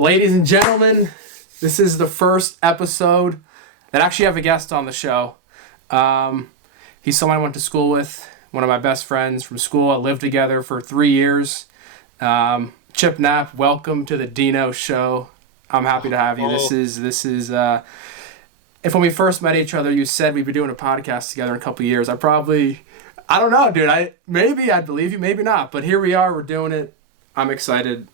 Ladies and gentlemen, this is the first episode that actually have a guest on the show. He's someone I went to school with, one of my best friends from school. I lived together for 3 years. Chip Knapp, welcome to the Deano show. I'm happy to have you. This is if when we first met each other, you said we'd be doing a podcast together in a couple of years, I don't know, dude. Maybe I'd believe you, maybe not. But here we are. We're doing it. I'm excited.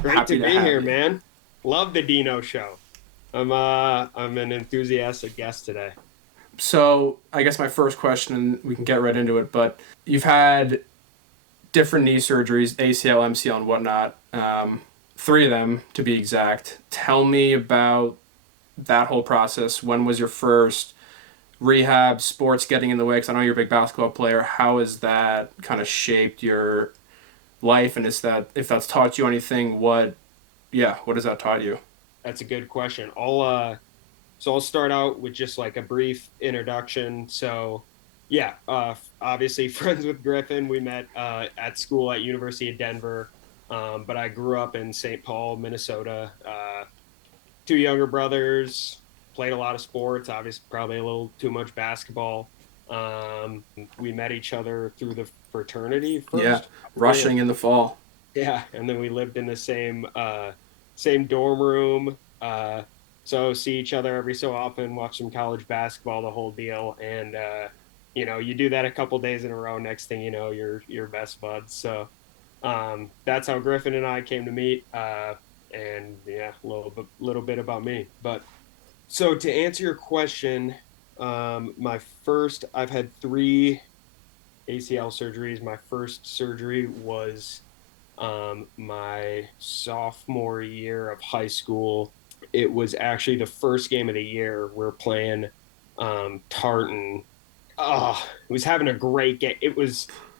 Great to be here, man. Love the Deano show. I'm an enthusiastic guest today. So I guess my first question, and we can get right into it, but you've had different knee surgeries, ACL, MCL, and whatnot. 3 of them, to be exact. Tell me about that whole process. When was your first rehab, sports getting in the way? Because I know you're a big basketball player. How has that kind of shaped your life? And if that's taught you anything, what has that taught you? That's a good question. I'll start out with just like a brief introduction. So, obviously friends with Griffin. We met at school at University of Denver, but I grew up in St. Paul, Minnesota. 2 younger brothers, played a lot of sports, obviously probably a little too much basketball. We met each other through the fraternity first. Yeah, rushing in the fall. Yeah, and then we lived in the same dorm room. So see each other every so often, watch some college basketball, the whole deal. And you do that a couple days in a row. Next thing you know, you're best buds. So that's how Griffin and I came to meet. And yeah, a little bit about me. But so to answer your question, I've had 3 ACL surgeries. My first surgery was my sophomore year of high school. It was actually the first game of the year. We're playing Tartan. It was having a great game.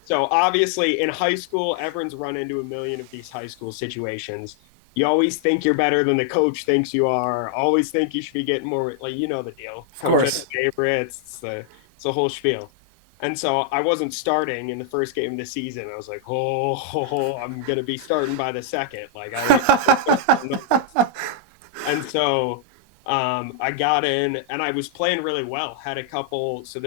So obviously in high school, everyone's run into a million of these high school situations. You always think you're better than the coach thinks you are. Always think you should be getting more. Like, you know the deal. Of course. Favorites. It's the whole spiel. And so I wasn't starting in the first game of the season. I was like, I'm going to be starting by the second. And so I got in and I was playing really well. Had a couple. So I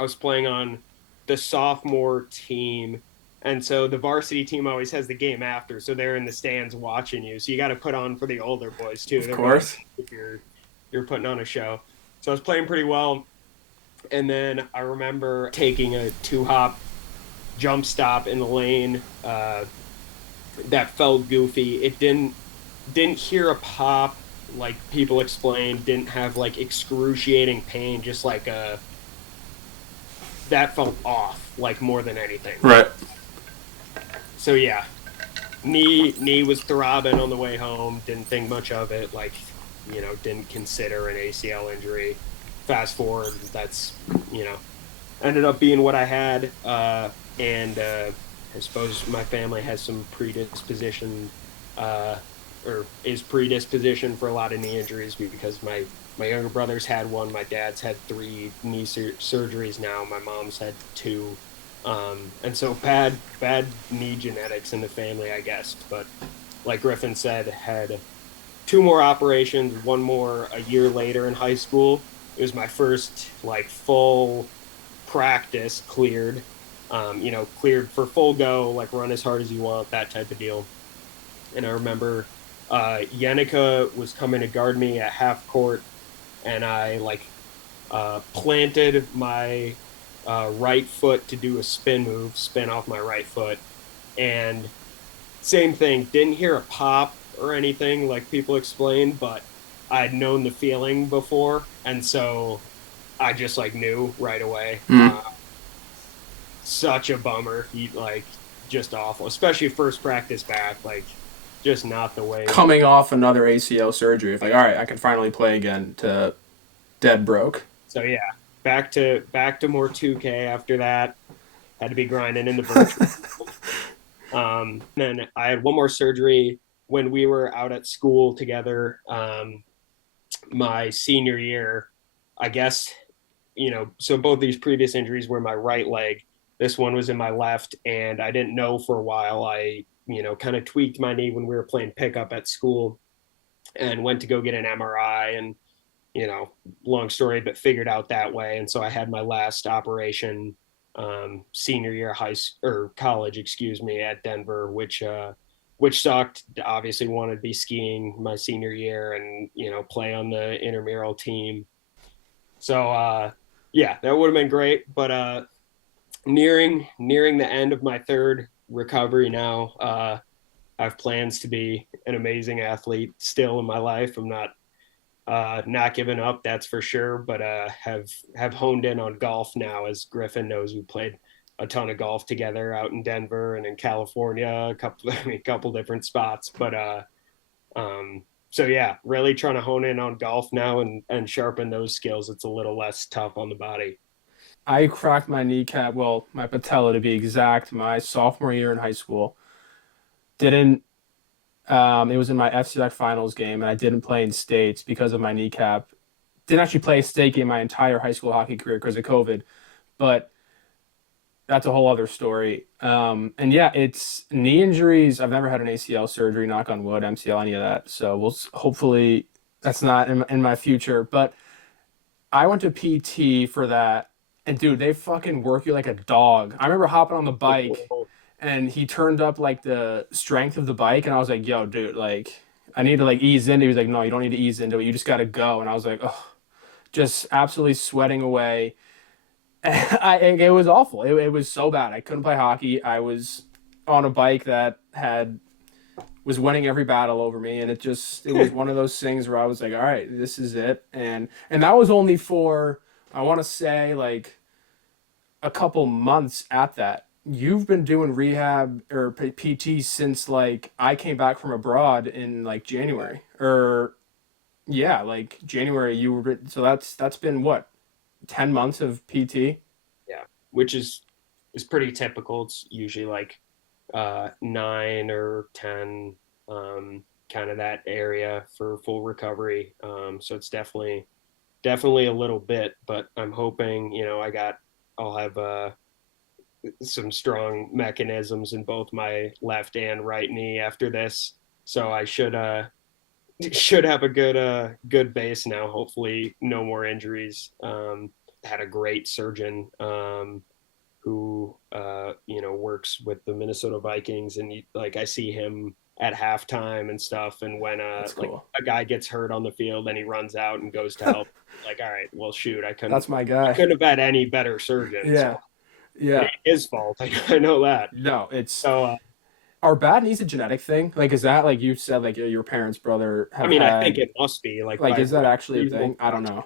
was playing on the sophomore team. And so the varsity team always has the game after. So they're in the stands watching you. So you got to put on for the older boys too. Of course. If you're putting on a show. So I was playing pretty well. And then I remember taking a 2-hop jump stop in the lane that felt goofy. It didn't hear a pop like people explained. Didn't have like excruciating pain. Just like that felt off, like more than anything. Right. So yeah, knee was throbbing on the way home. Didn't think much of it. Didn't consider an ACL injury. Fast forward, that's ended up being what I had. And I suppose my family has some predisposition, or is predisposition for a lot of knee injuries because my younger brother's had one. My dad's had 3 knee surgeries now. My mom's had 2. And so bad knee genetics in the family, I guess. But like Griffin said, had 2 more operations, 1 more a year later in high school. It was my first full practice cleared, cleared for full go, like run as hard as you want, that type of deal. And I remember Yannicka was coming to guard me at half court, and I planted my right foot to do a spin off my right foot. And same thing, didn't hear a pop or anything like people explained, but I had known the feeling before. And so I just knew right away. Such a bummer. Just awful, especially first practice back, just not the way. Coming off another ACL surgery, all right, I can finally play again, to dead broke. So yeah, back to more 2K after that. Had to be grinding in the virtual. Then I had 1 more surgery when we were out at school together. My senior year, I guess, so both these previous injuries were my right leg. This one was in my left, and I didn't know for a while. I kind of tweaked my knee when we were playing pickup at school, and went to go get an MRI, and long story, but figured out that way. And so I had my last operation senior year or college, excuse me, at Denver, which sucked. Obviously, wanted to be skiing my senior year and play on the intramural team. So yeah, that would have been great. But nearing the end of my third recovery now. I have plans to be an amazing athlete still in my life. I'm not giving up, that's for sure. But have honed in on golf now, as Griffin knows. We played a ton of golf together out in Denver and in California, a couple different spots. But so yeah, really trying to hone in on golf now and sharpen those skills. It's a little less tough on the body. I cracked my kneecap, well, my patella to be exact, my sophomore year in high school. Didn't It was in my FCLEC finals game, and I didn't play in states because of my kneecap. Didn't actually play a state game my entire high school hockey career because of COVID, but that's a whole other story. And yeah, it's knee injuries. I've never had an ACL surgery, knock on wood, MCL, any of that. So hopefully that's not in my future. But I went to PT for that, and dude, they fucking work you like a dog. I remember hopping on the bike, and he turned up like the strength of the bike, and I was like, "Yo, dude, like, I need to like ease into." He was like, "No, you don't need to ease into it. You just got to go." And I was like, "Oh, just absolutely sweating away." It was awful. It was so bad. I couldn't play hockey. I was on a bike that had was winning every battle over me, and it was one of those things where I was like, "All right, this is it." And that was only for, I want to say, like a couple months at that. You've been doing rehab or PT since like I came back from abroad in like January, or yeah, like January. You were so that's been what, 10 months of PT. Yeah, which is pretty typical. It's usually like 9 or 10, kind of that area for full recovery. So it's definitely a little bit, but I'm hoping I'll have some strong mechanisms in both my left and right knee after this. So I should have a good base now. Hopefully, no more injuries. Had a great surgeon who works with the Minnesota Vikings, and like I see him at halftime and stuff. And when That's like cool. a guy gets hurt on the field and he runs out and goes to help, like, all right, well, shoot, That's my I guy. couldn't have had any better surgeon. So Yeah, it yeah. ain't his fault. I know that. No, it's So are bad knees a genetic thing? Like, is that like you said, like your parents' brother I have mean, I think had? it must be like Like, by is that actually a reasonable thing? I don't know.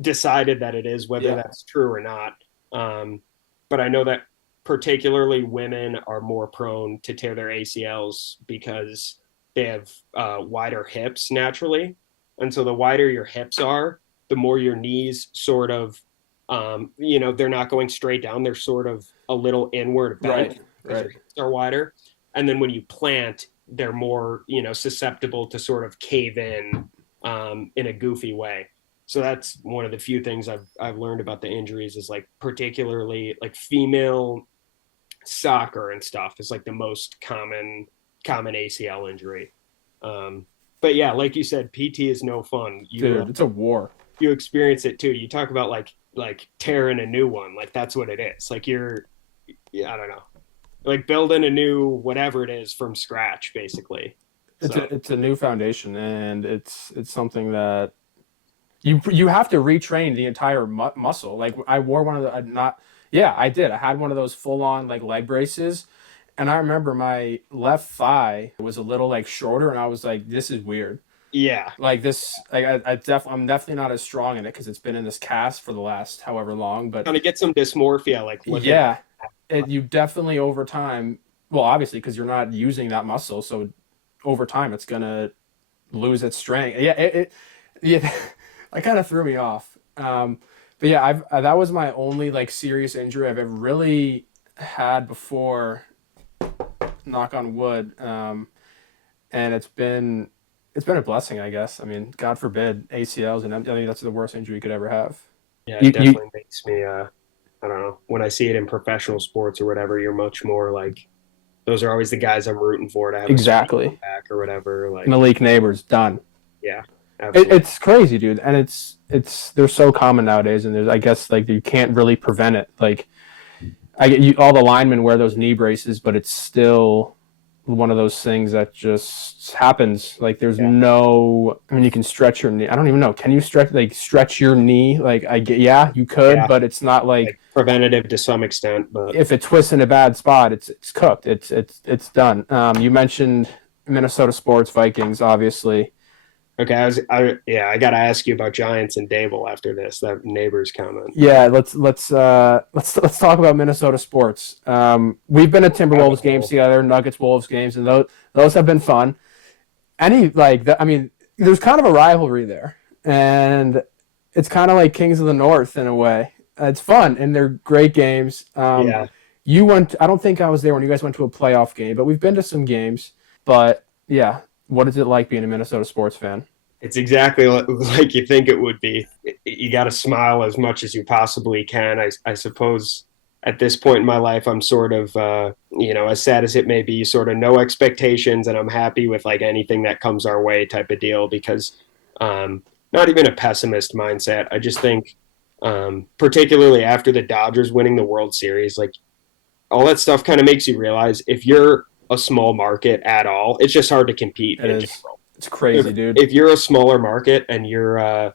decided that it is, whether Yeah, that's true or not. Um, but I know that particularly women are more prone to tear their ACLs because they have wider hips naturally. And so the wider your hips are, the more your knees sort of, they're not going straight down. They're sort of a little inward bent right, because right. your hips are wider. And then when you plant, they're more, susceptible to sort of cave in a goofy way. So that's one of the few things I've learned about the injuries, is like particularly like female soccer and stuff is like the most common ACL injury. Um, but yeah, like you said, PT is no fun. Dude, it's a war. You experience it too. You talk about like tearing a new one, like that's what it is. Like yeah, I don't know, like building a new whatever it is from scratch, basically. So It's a new foundation, and it's something that you have to retrain the entire muscle. Like I wore one of the not yeah, I did. I had one of those full on like leg braces, and I remember my left thigh was a little like shorter, and I was like, this is weird. yeah, Like this, like I'm definitely not as strong in it because it's been in this cast for the last however long. But kind of get some dysmorphia, like looking. yeah, you definitely over time. Well, obviously because you're not using that muscle, so over time it's gonna lose its strength. Yeah, yeah, that kind of threw me off. But yeah, that was my only like serious injury I've ever really had before. Knock on wood. And it's been a blessing, I guess. I mean, God forbid ACLs, and I think that's the worst injury you could ever have. Yeah, it You definitely makes me I don't know, when I see it in professional sports or whatever, you're much more like those are always the guys I'm rooting for to have Exactly. a back or whatever. Like, Malik Neighbors, done. yeah, absolutely. It's crazy, dude, and it's they're so common nowadays, and there's I guess like you can't really prevent it. Like all the linemen wear those knee braces, but it's still one of those things that just happens. Like there's no, I mean, you can stretch your knee. I don't even know. Can you stretch your knee? Like yeah, you could, but it's not like preventative to some extent. But if it twists in a bad spot, it's cooked. It's done. You mentioned Minnesota sports, Vikings, obviously. Okay, I got to ask you about Giants and Dable after this. That Neighbors comment. Yeah, let's talk about Minnesota sports. We've been at Timberwolves games together, Nuggets Wolves games, and those have been fun. I mean, there's kind of a rivalry there, and it's kind of like Kings of the North in a way. It's fun, and they're great games. You went. I don't think I was there when you guys went to a playoff game, but we've been to some games. But yeah. What is it like being a Minnesota sports fan? It's exactly like you think it would be. You got to smile as much as you possibly can. I suppose at this point in my life, I'm sort of, as sad as it may be, sort of no expectations, and I'm happy with like anything that comes our way type of deal because not even a pessimist mindset. I just think, particularly after the Dodgers winning the World Series, like all that stuff kind of makes you realize if you're a small market at all, it's just hard to compete in general. It's crazy, dude. If you're a smaller market and you're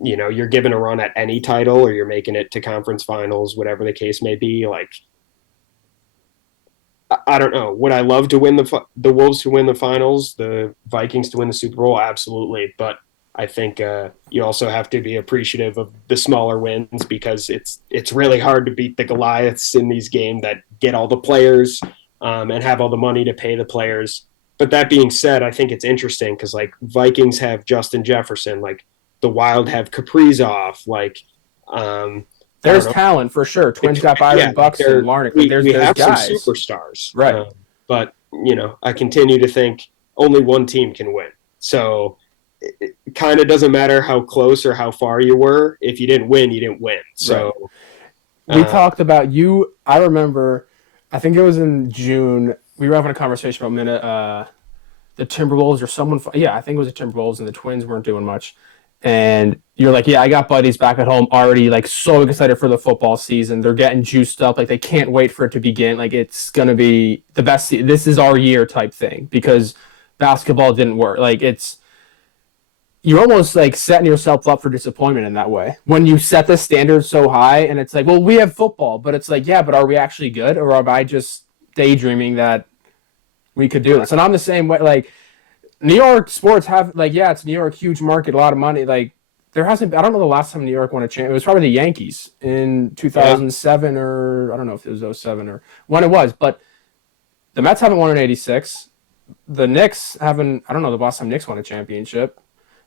you're given a run at any title or you're making it to conference finals, whatever the case may be, like I don't know, would I love to win the Wolves to win the finals, the Vikings to win the Super Bowl? Absolutely, but I think you also have to be appreciative of the smaller wins because it's really hard to beat the Goliaths in these games that get all the players and have all the money to pay the players. But that being said, I think it's interesting because like Vikings have Justin Jefferson, like the Wild have Kaprizov, like there's talent for sure. Twins got Byron Buxton, Larnick. We have guys. Some superstars, right? But I continue to think only one team can win. So it kind of doesn't matter how close or how far you were. If you didn't win, you didn't win. So we talked about you. I remember. I think it was in June. We were having a conversation about the Timberwolves or someone. Yeah, I think it was the Timberwolves, and the Twins weren't doing much. And you're like, yeah, I got buddies back at home already, like so excited for the football season. They're getting juiced up, like they can't wait for it to begin. Like it's gonna be the best. This is our year type thing because basketball didn't work. Like you're almost like setting yourself up for disappointment in that way. When you set the standard so high and it's like, well, we have football, but it's like, yeah, but are we actually good? Or am I just daydreaming that we could do this? And I'm the same way. Like New York sports have it's New York, huge market, a lot of money. Like there hasn't, I don't know the last time New York won a championship. It was probably the Yankees in 2007 or I don't know if it was 07 or when it was, but the Mets haven't won in 86. The Knicks haven't, I don't know the last time Knicks won a championship.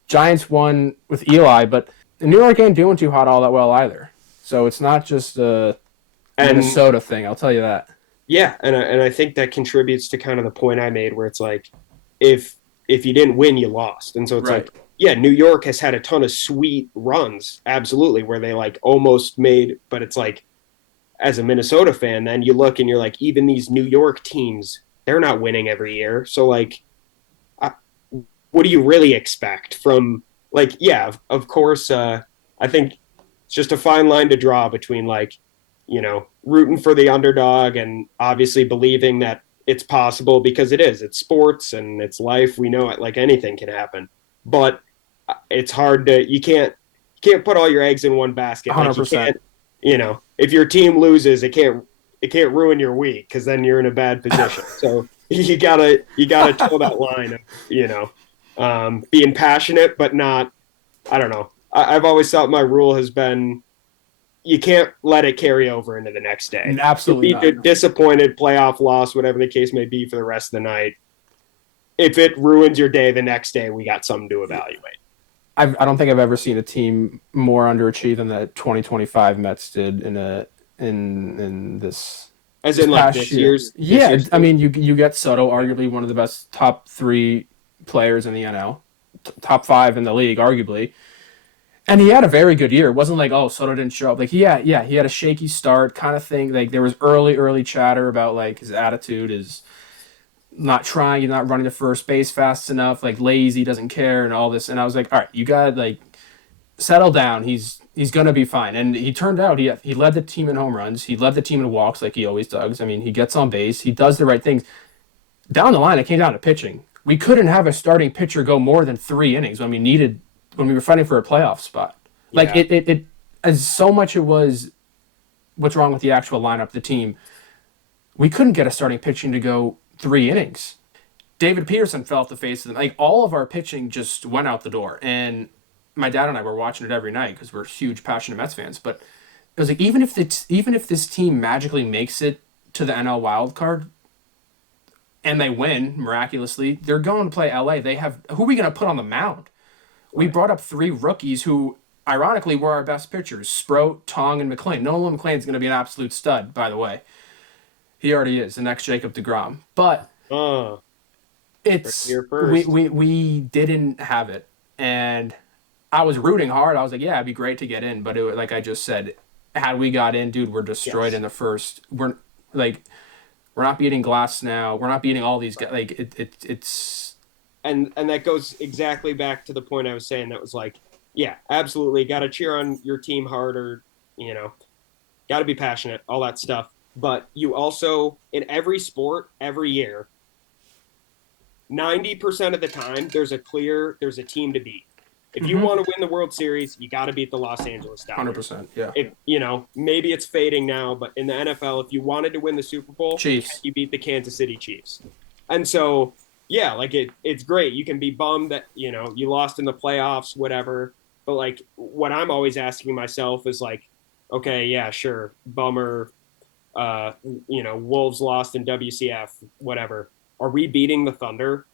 Giants won with Eli, but the New York ain't doing too hot all that well either. So it's not just a Minnesota thing, I'll tell you that. Yeah, and I think that contributes to kind of the point I made where it's like, if you didn't win, you lost. And so it's like, yeah, New York has had a ton of sweet runs, absolutely, where they like almost made, but it's like, as a Minnesota fan, then you look and you're like, even these New York teams, they're not winning every year. So like, what do you really expect from like, yeah, of course, I think it's just a fine line to draw between like, rooting for the underdog and obviously believing that it's possible because it's sports and it's life. We know it, like anything can happen, but it's hard to, you can't put all your eggs in one basket. 100%. Like if your team loses, it can't ruin your week because then you're in a bad position. So you gotta toe that line of, being passionate, but not, I don't know. I've always thought my rule has been, you can't let it carry over into the next day. Absolutely not. Be disappointed, playoff loss, whatever the case may be for the rest of the night. If it ruins your day the next day, we got something to evaluate. I don't think I've ever seen a team more underachieve than the 2025 Mets did in this. As in like this year's. Yeah, I mean, you get Soto, arguably one of the best top 3 players in the NL, top 5 in the league, arguably. And he had a very good year. It wasn't like, oh, Soto didn't show up. Like, he had a shaky start kind of thing. Like, there was early chatter about, like, his attitude, his not trying, he's not running to first base fast enough, like lazy, doesn't care, and all this. And I was like, all right, you gotta like settle down. He's gonna be fine. And he turned out he led the team in home runs. He led the team in walks like he always does. I mean, he gets on base. He does the right things. Down the line, it came down to pitching. We couldn't have a starting pitcher go more than 3 innings when we were fighting for a playoff spot. Like Yeah. it as so much it was what's wrong with the actual lineup, the team. We couldn't get a starting pitching to go 3 innings. David Peterson fell off the face of them. Like all of our pitching just went out the door. And my dad and I were watching it every night because we're huge, passionate Mets fans. But it was like even if this team magically makes it to the NL wild card and they win miraculously, they're going to play LA. They have who are we going to put on the mound? We brought up 3 rookies who, ironically, were our best pitchers: Sproat, Tong, and McClain. Nolan McClain's going to be an absolute stud, by the way. He already is the next Jacob deGrom. But it's Here first. we didn't have it, and I was rooting hard. I was like, yeah, it'd be great to get in, but like I just said, had we got in, dude, we're destroyed Yes. in the first. We're not beating Glass now. We're not beating all these guys. Like it's And that goes exactly back to the point I was saying. That was like, yeah, absolutely, got to cheer on your team harder. Got to be passionate, all that stuff. But you also, in every sport, every year, 90% of the time, there's a team to beat. If you want to win the World Series, you got to beat the Los Angeles Dodgers. 100%. Yeah. If maybe it's fading now, but in the NFL, if you wanted to win the Super Bowl, Chiefs. you beat the Kansas City Chiefs. And so, yeah, like it's great. You can be bummed that you lost in the playoffs, whatever. But like, what I'm always asking myself is like, okay, yeah, sure, bummer. Wolves lost in WCF, whatever. Are we beating the Thunder?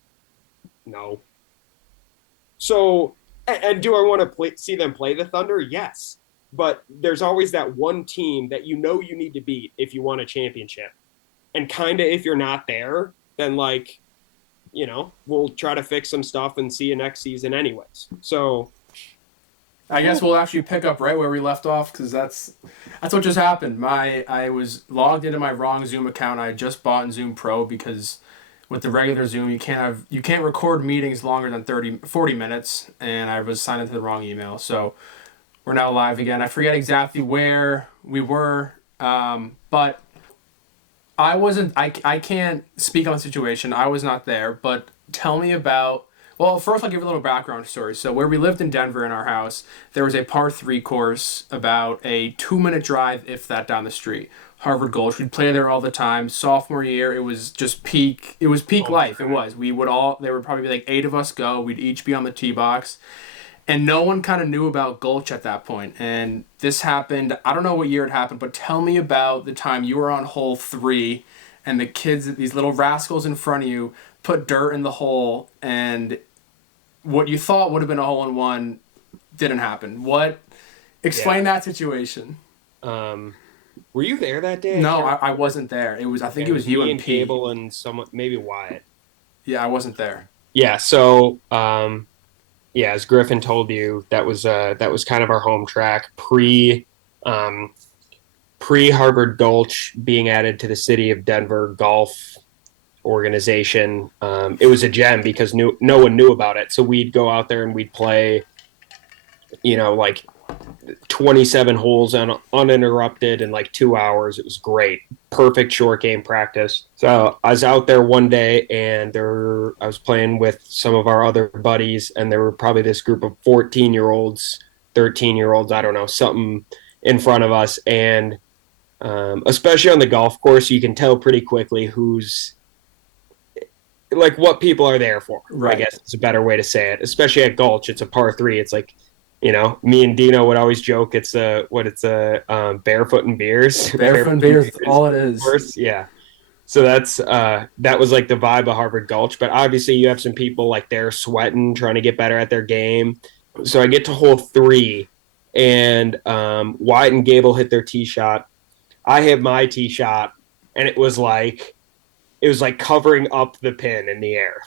No. So, and do I want to see them play the Thunder? Yes. But there's always that one team that you need to beat if you want a championship. And kind of if you're not there, then like, we'll try to fix some stuff and see you next season anyways. So I guess we'll actually pick up right where we left off because that's what just happened. I was logged into my wrong Zoom account. I had just bought Zoom Pro because with the regular Zoom you can't record meetings longer than 40 minutes, and I was signed into the wrong email. So we're now live again. I forget exactly where we were, but I wasn't. I can't speak on the situation. I was not there, but tell me about. Well, first I'll give you a little background story. So where we lived in Denver in our house, there was a par 3 course about a 2-minute drive, if that, down the street. Harvard Gulch. We'd play there all the time. Sophomore year, it was just peak. It was peak life. It was. We would all. There would probably be like 8 of us go. We'd each be on the tee box, and no one kind of knew about Gulch at that point. And this happened. I don't know what year it happened, but tell me about the time you were on hole 3, and the kids, these little rascals in front of you, put dirt in the hole, and what you thought would have been a hole-in-one didn't happen. Explain that situation. were you there that day? No, I wasn't there. I think it was you and P. Cable and someone, maybe Wyatt. Yeah, I wasn't there. Yeah. So, as Griffin told you, that was kind of our home track pre Harvard Gulch being added to the City of Denver golf organization. It was a gem because no one knew about it. So we'd go out there and we'd play, like 27 holes uninterrupted in like 2 hours. It was great. Perfect short game practice. So I was out there one day and I was playing with some of our other buddies, and there were probably this group of 14-year-olds, 13-year-olds, I don't know, something in front of us. And especially on the golf course, you can tell pretty quickly who's like what people are there for. Right. I guess it's a better way to say it. Especially at Gulch, it's a par 3. It's like, me and Deano would always joke it's barefoot and beers. Barefoot and beers, all it is. Course. Yeah. So that was like the vibe of Harvard Gulch. But obviously you have some people like they're sweating, trying to get better at their game. So I get to hole 3, and Wyatt and Gable hit their tee shot. I hit my tee shot, and it was like covering up the pin in the air.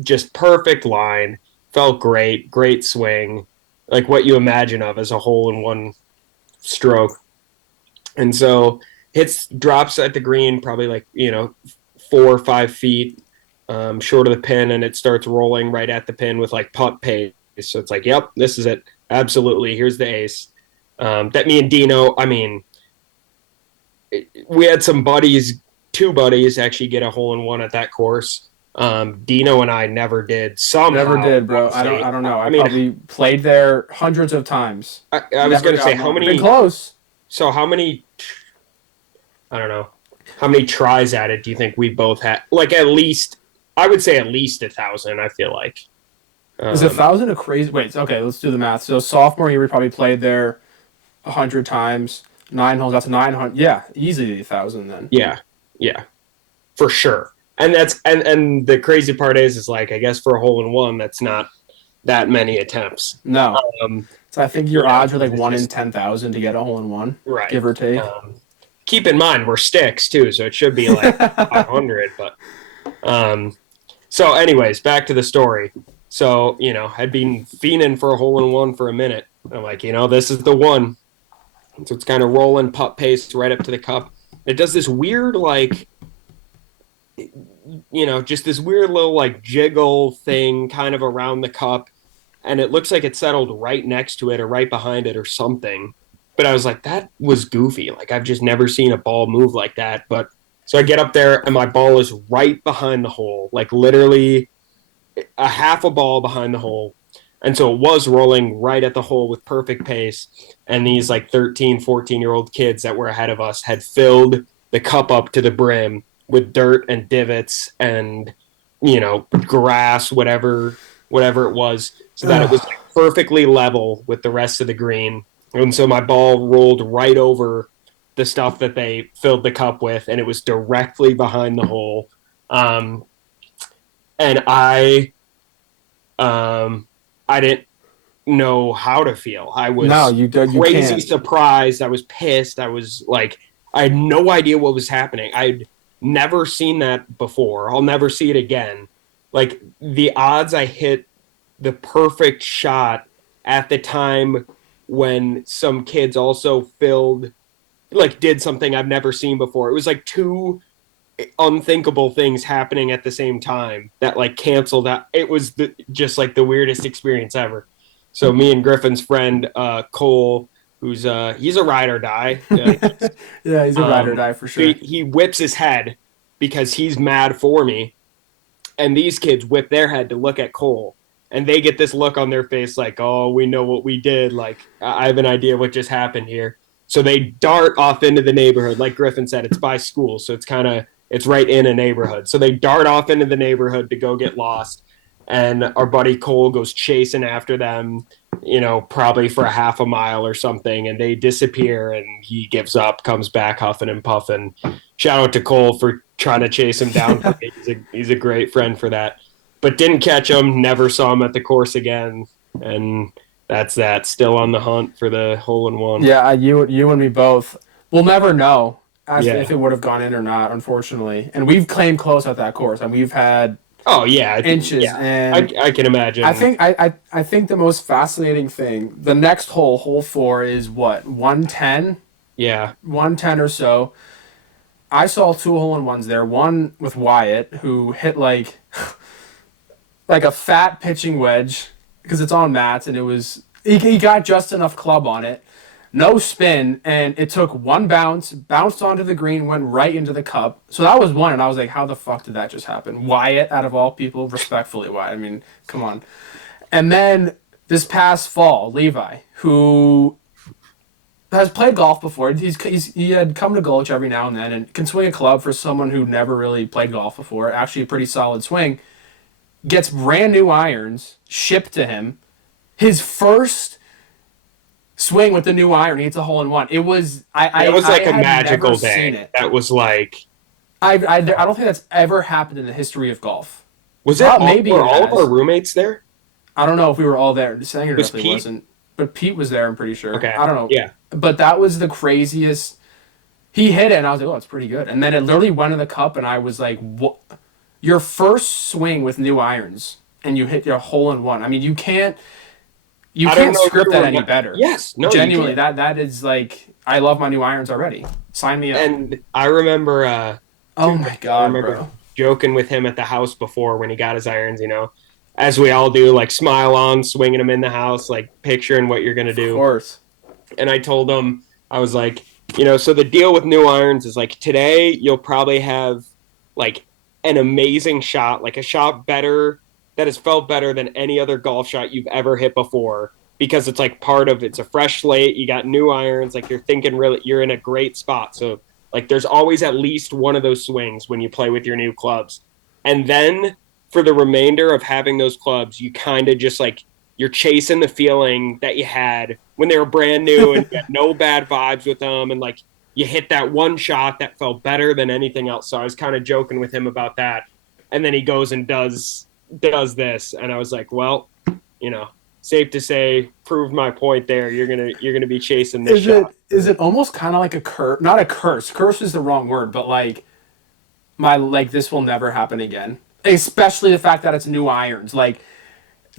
Just perfect line. Felt great swing. Like what you imagine of as a hole-in-one stroke. And so drops at the green, probably 4 or 5 feet short of the pin, and it starts rolling right at the pin with like putt pace. So it's like, yep, this is it. Absolutely. Here's the ace. That me and Deano, I mean, we had some buddies, 2 buddies actually get a hole in one at that course. Deano and I never did. Somehow, Never did, bro. honestly. I don't know. I I mean, probably played there hundreds of times. I was going to say, how many? Been close. So how many? I don't know. How many tries at it do you think we both had? Like at least, I would say at least 1,000. I feel like. Is 1,000 a crazy? Wait, okay. Let's do the math. So sophomore year, we probably played there 100 times. 9 holes. That's 900. Yeah, easily 1,000 then. Yeah, for sure. And and the crazy part is like I guess for a hole in one, that's not that many attempts. No. So I think your odds are like 1 in just 10,000 to get a hole in one, right, give or take. Keep in mind we're sticks too, so it should be like 500. But so, anyways, back to the story. So I'd been fiending for a hole in one for a minute. I'm like, this is the one. So it's kind of rolling putt pace right up to the cup. It does this weird like, just this weird little like jiggle thing kind of around the cup, and it looks like it settled right next to it or right behind it or something. But I was like, that was goofy. Like I've just never seen a ball move like that. But so I get up there and my ball is right behind the hole, like literally a half a ball behind the hole. And so it was rolling right at the hole with perfect pace. And these like 13, 14-year-old kids that were ahead of us had filled the cup up to the brim with dirt and divots and, grass, whatever it was, so that it was like perfectly level with the rest of the green. And so my ball rolled right over the stuff that they filled the cup with, and it was directly behind the hole. And I didn't know how to feel. I was crazy surprised. I was pissed. I was like, I had no idea what was happening. I'd never seen that before. I'll never see it again. Like the odds I hit the perfect shot at the time when some kids also did something I've never seen before. It was like 2 unthinkable things happening at the same time that like canceled out. It was just like the weirdest experience ever. So me and Griffin's friend Cole, who's he's a ride or die. Yeah, he's a ride or die for sure. He whips his head because he's mad for me, and these kids whip their head to look at Cole, and they get this look on their face like, oh, we know what we did. Like I have an idea what just happened here. So they dart off into the neighborhood. Like Griffin said, it's by school, so it's right in a neighborhood. So they dart off into the neighborhood to go get lost. And our buddy Cole goes chasing after them, probably for a half a mile or something. And they disappear and he gives up, comes back huffing and puffing. Shout out to Cole for trying to chase him down. He's a great friend for that. But didn't catch him, never saw him at the course again. And that's that. Still on the hunt for the hole in one. Yeah, you and me both. We'll never know if it would have gone in or not, unfortunately. And we've claimed close at that course, and we've had inches. Yeah. And I can imagine. I think the most fascinating thing, the next hole 4, is what, 110? Yeah, 110 or so. I saw 2 hole-in-ones there. One with Wyatt, who hit like a fat pitching wedge because it's on mats, and it was he got just enough club on it. No spin, and it took one bounce, bounced onto the green, went right into the cup. So that was one, and I was like, how the fuck did that just happen? Wyatt, out of all people, respectfully, Wyatt. I mean, come on. And then this past fall, Levi, who has played golf before, he had come to Gulch every now and then and can swing a club for someone who never really played golf before. Actually, a pretty solid swing. Gets brand new irons shipped to him. His first swing with the new iron, he hits a hole in one. It was it was like a magical day. That was like I don't think that's ever happened in the history of golf. Was that were all of our roommates there? I don't know if we were all there. Sanger definitely wasn't, but Pete was there. I'm pretty sure. Okay, I don't know. Yeah, but that was the craziest. He hit it, and I was like, "Oh, it's pretty good." And then it literally went in the cup, and I was like, "What? Your first swing with new irons, and you hit your hole in one? I mean, you can't." You can't script that any better. Yes, no, genuinely, that is like, I love my new irons already. Sign me up. And I remember. Oh my god, bro! joking with him at the house before when he got his irons, as we all do, like smile on, swinging them in the house, like picturing what you're going to Of do. course. And I told him, I was like, so the deal with new irons is like today you'll probably have like an amazing shot, like a shot better that has felt better than any other golf shot you've ever hit before because it's like it's a fresh slate. You got new irons, like you're thinking really, you're in a great spot. So like there's always at least one of those swings when you play with your new clubs. And then for the remainder of having those clubs, you kind of just like you're chasing the feeling that you had when they were brand new and you had no bad vibes with them and like you hit that one shot that felt better than anything else. So I was kind of joking with him about that. And then he goes and does this and I was like, well, safe to say, proved my point there. You're gonna be chasing this shot. Is it almost kind of like a curse? Not a curse. Curse is the wrong word, but like this will never happen again. Especially the fact that it's new irons. Like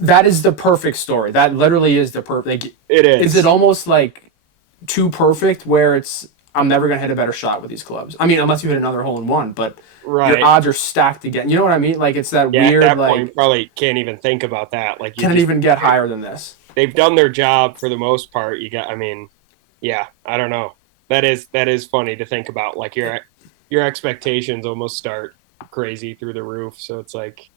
that is the perfect story. That literally is the perfect. Like, It is. Is it almost like too perfect where it's I'm never gonna hit a better shot with these clubs? I mean, unless you hit another hole in one, but Right. your odds are stacked again. You know what I mean? Like it's that Yeah, weird. at that Like point, you probably can't even think about that. Like, can it even get higher than this? they've done their job for the most part. I mean, yeah, I don't know. That is funny to think about. Like your expectations almost start crazy through the roof. So it's like,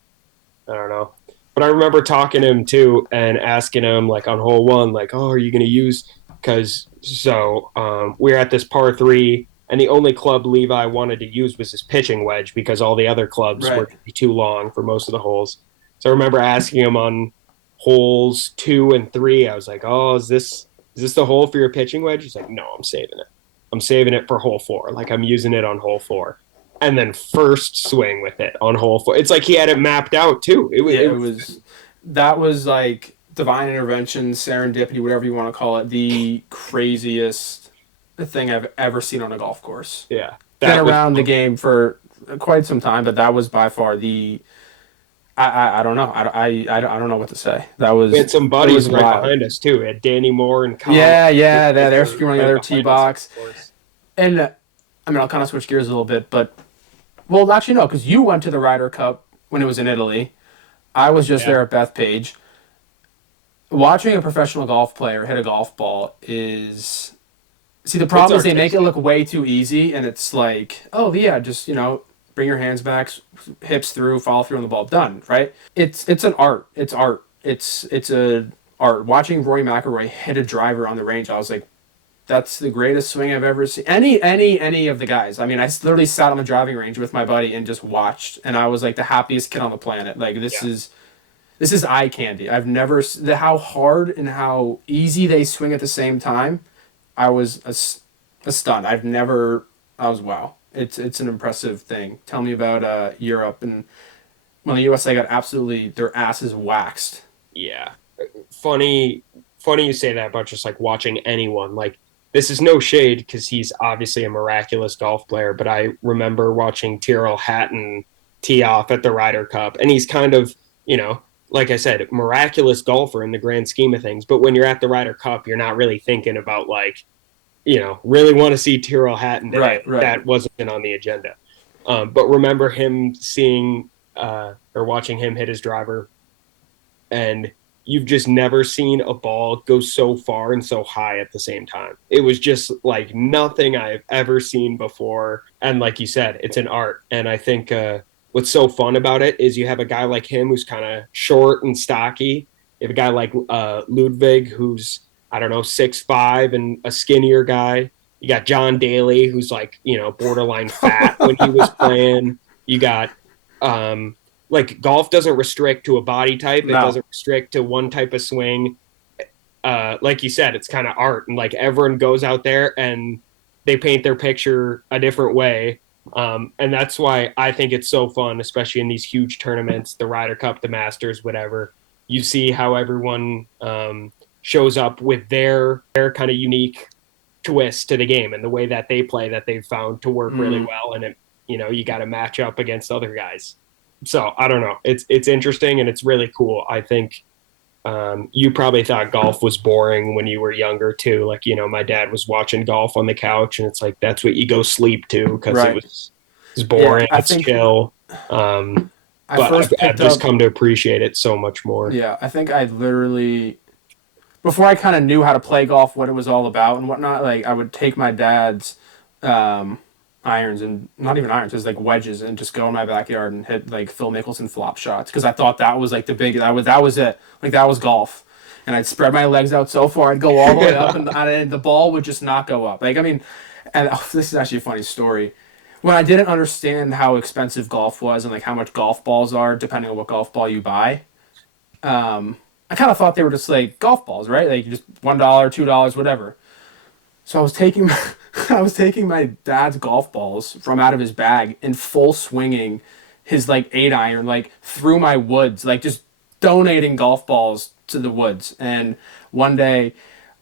I don't know. But I remember talking to him too and asking him like on hole one, like, oh, are you going to use? Because we're at this par three, and the only club Levi wanted to use was his pitching wedge because all the other clubs Right. were too long for most of the holes. So I remember asking him on holes 2 and 3. I was like, oh, is this the hole for your pitching wedge? He's like, no, I'm saving it. I'm saving it for hole 4. Like I'm using it on hole 4 and then first swing with it on hole 4. It's like he had it mapped out too. It was that was like divine intervention, serendipity, whatever you want to call it, the craziest thing I've ever seen on a golf course. Yeah, Been that was around the game for quite some time, but that was by far the I don't know. I don't know what to say. we had some It buddies was right wild. behind us too. We had Danny Moore and Colin. Yeah, they're They're skewing on the right other tee behind us, of box. course. And I mean, I'll kind of switch gears a little bit, but well, actually no, because you went to the Ryder Cup when it was in Italy. I was just Yeah, there at Bethpage. Watching a professional golf player hit a golf ball is see the it's problem is they make it artistic. look way too easy, and it's like, oh yeah, just bring your hands back, hips through, follow through on the ball, done, right? It's an art. It's art. It's a art. Watching Rory McIlroy hit a driver on the range, I was like, that's the greatest swing I've ever seen. Any of the guys. I mean, I literally sat on the driving range with my buddy and just watched, and I was like the happiest kid on the planet. Like Yeah, this is eye candy. I've never how hard and how easy they swing at the same time. I was a stun. I've never. I was wow. It's an impressive thing. Tell me about Europe and when the USA got absolutely their asses waxed. yeah. Funny, funny you say that about just like watching anyone. Like this is no shade because he's obviously a miraculous golf player, but I remember watching Tyrrell Hatton tee off at the Ryder Cup, and he's kind of, like I said, miraculous golfer in the grand scheme of things. But when you're at the Ryder Cup, you're not really thinking about like, really want to see Tyrrell Hatton today. Right. That wasn't on the agenda. But remember him seeing or watching him hit his driver, and you've just never seen a ball go so far and so high at the same time. It was just like nothing I've ever seen before. And like you said, it's an art. And I think what's so fun about it is you have a guy like him who's kind of short and stocky. You have a guy like Ludwig who's, I don't know, 6'5" and a skinnier guy. You got John Daly who's like, borderline fat when he was playing. You got like golf doesn't restrict to a body type. It No. doesn't restrict to one type of swing. Like you said, it's kind of art, and like everyone goes out there and they paint their picture a different way. And that's why I think it's so fun, especially in these huge tournaments, the Ryder Cup, the Masters, whatever. You see how everyone shows up with their kind of unique twist to the game and the way that they play that they've found to work really Mm. well. And you got to match up against other guys. So I don't know. It's interesting and it's really cool. I think you probably thought golf was boring when you were younger too. Like my dad was watching golf on the couch, and it's like that's what you go sleep to because it Right. was It's Yeah, boring. I It's think chill. I But first I've picked just up. come to appreciate it so much more. Yeah, I think I literally before I kind of knew how to play golf, what it was all about and whatnot. Like I would take my dad's um, irons and not even irons, just like wedges, and just go in my backyard and hit like Phil Mickelson flop shots because I thought that was like the big that was it. Like that was golf. And I'd spread my legs out so far, I'd go all the way up, and the ball would just not go up. Like I mean, and oh, this is actually a funny story. When I didn't understand how expensive golf was and like how much golf balls are, depending on what golf ball you buy, I kind of thought they were just like golf balls, right? Like just $1, $2, whatever. So I was taking I was taking my dad's golf balls from out of his bag and full swinging his like 8-iron like through my woods, like just donating golf balls to the woods. And one day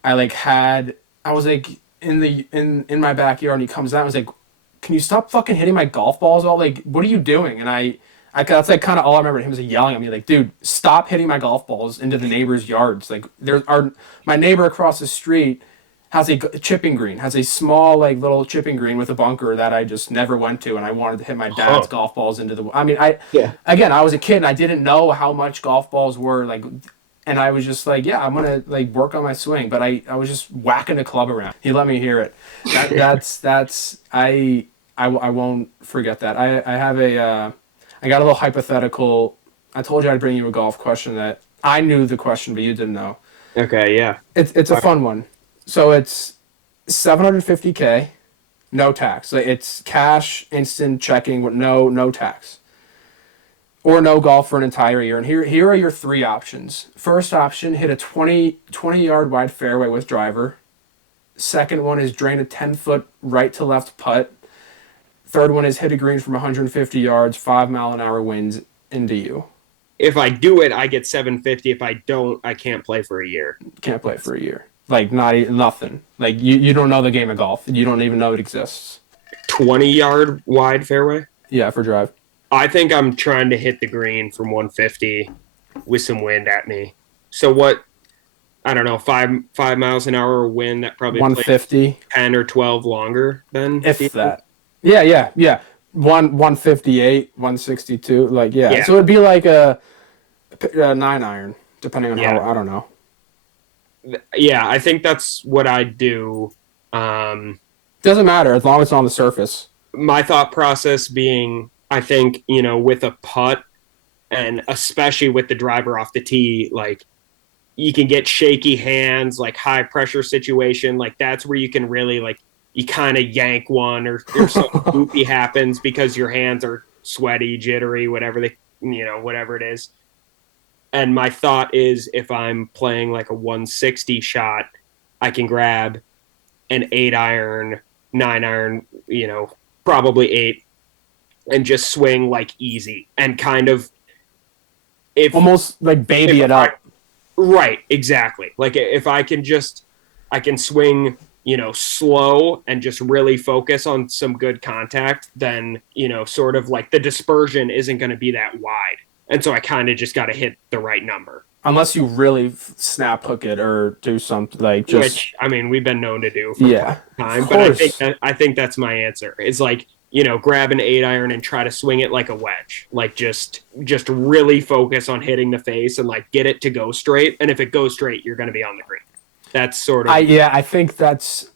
I was like in my backyard and he comes out and was like, "Can you stop fucking hitting my golf balls all like what are you doing?" And I that's like kind of all I remember. Him was like yelling at me, like, "Dude, stop hitting my golf balls into the neighbors' yards." Like, my neighbor across the street has a chipping green, has a small like little chipping green with a bunker that I just never went to, and I wanted to hit my dad's Huh. golf balls into the. I mean, I Yeah. again, I was a kid and I didn't know how much golf balls were like, and I was just like, yeah, I'm gonna like work on my swing, but I was just whacking the club around. He let me hear it. That's I won't forget that. I have a I got a little hypothetical. I told you I'd bring you a golf question that I knew the question, but you didn't know. Okay, yeah. It's a fun one. So it's 750K, no tax. Like it's cash, instant checking with no tax. Or no golf for an entire year. And here are your three options. First option, hit a 20 yard wide fairway with driver. Second one is drain a 10-foot right to left putt. Third one is hit a green from 150 yards, 5-mile-an-hour winds into you. If I do it, I get 750. If I don't, I can't play for a year. Can't play for a year. Like nothing. Like you don't know the game of golf. You don't even know it exists. 20-yard wide fairway. Yeah, for drive. I think I'm trying to hit the green from 150 with some wind at me. So what? I don't know, 5 miles an hour wind that probably plays 150, 10 or 12 longer than if that. Yeah. 158, 162. Like yeah. Yeah, So it'd be like a 9-iron, depending on how yeah, I don't know. yeah. I think that's what I do. Um, Doesn't matter as long as it's on the surface. my thought process being, I think with a putt and especially with the driver off the tee, like you can get shaky hands, like high pressure situation. Like that's where you can really like you kind of yank one or something goofy happens because your hands are sweaty, jittery, whatever it is. And my thought is if I'm playing like a 160 shot, I can grab an 8-iron, 9-iron, probably 8, and just swing like easy and kind of if Almost like baby if it I, up. right, exactly. Like if I can swing, slow and just really focus on some good contact, then, sort of like the dispersion isn't going to be that wide. And so I kind of just got to hit the right number, Unless you really snap hook it or do something like just which I mean, we've been known to do from yeah, of time, but course. I think that's my answer. It's like, grab an 8-iron and try to swing it like a wedge. Like just really focus on hitting the face and like get it to go straight. And if it goes straight, you're going to be on the green. That's sort of. I think that's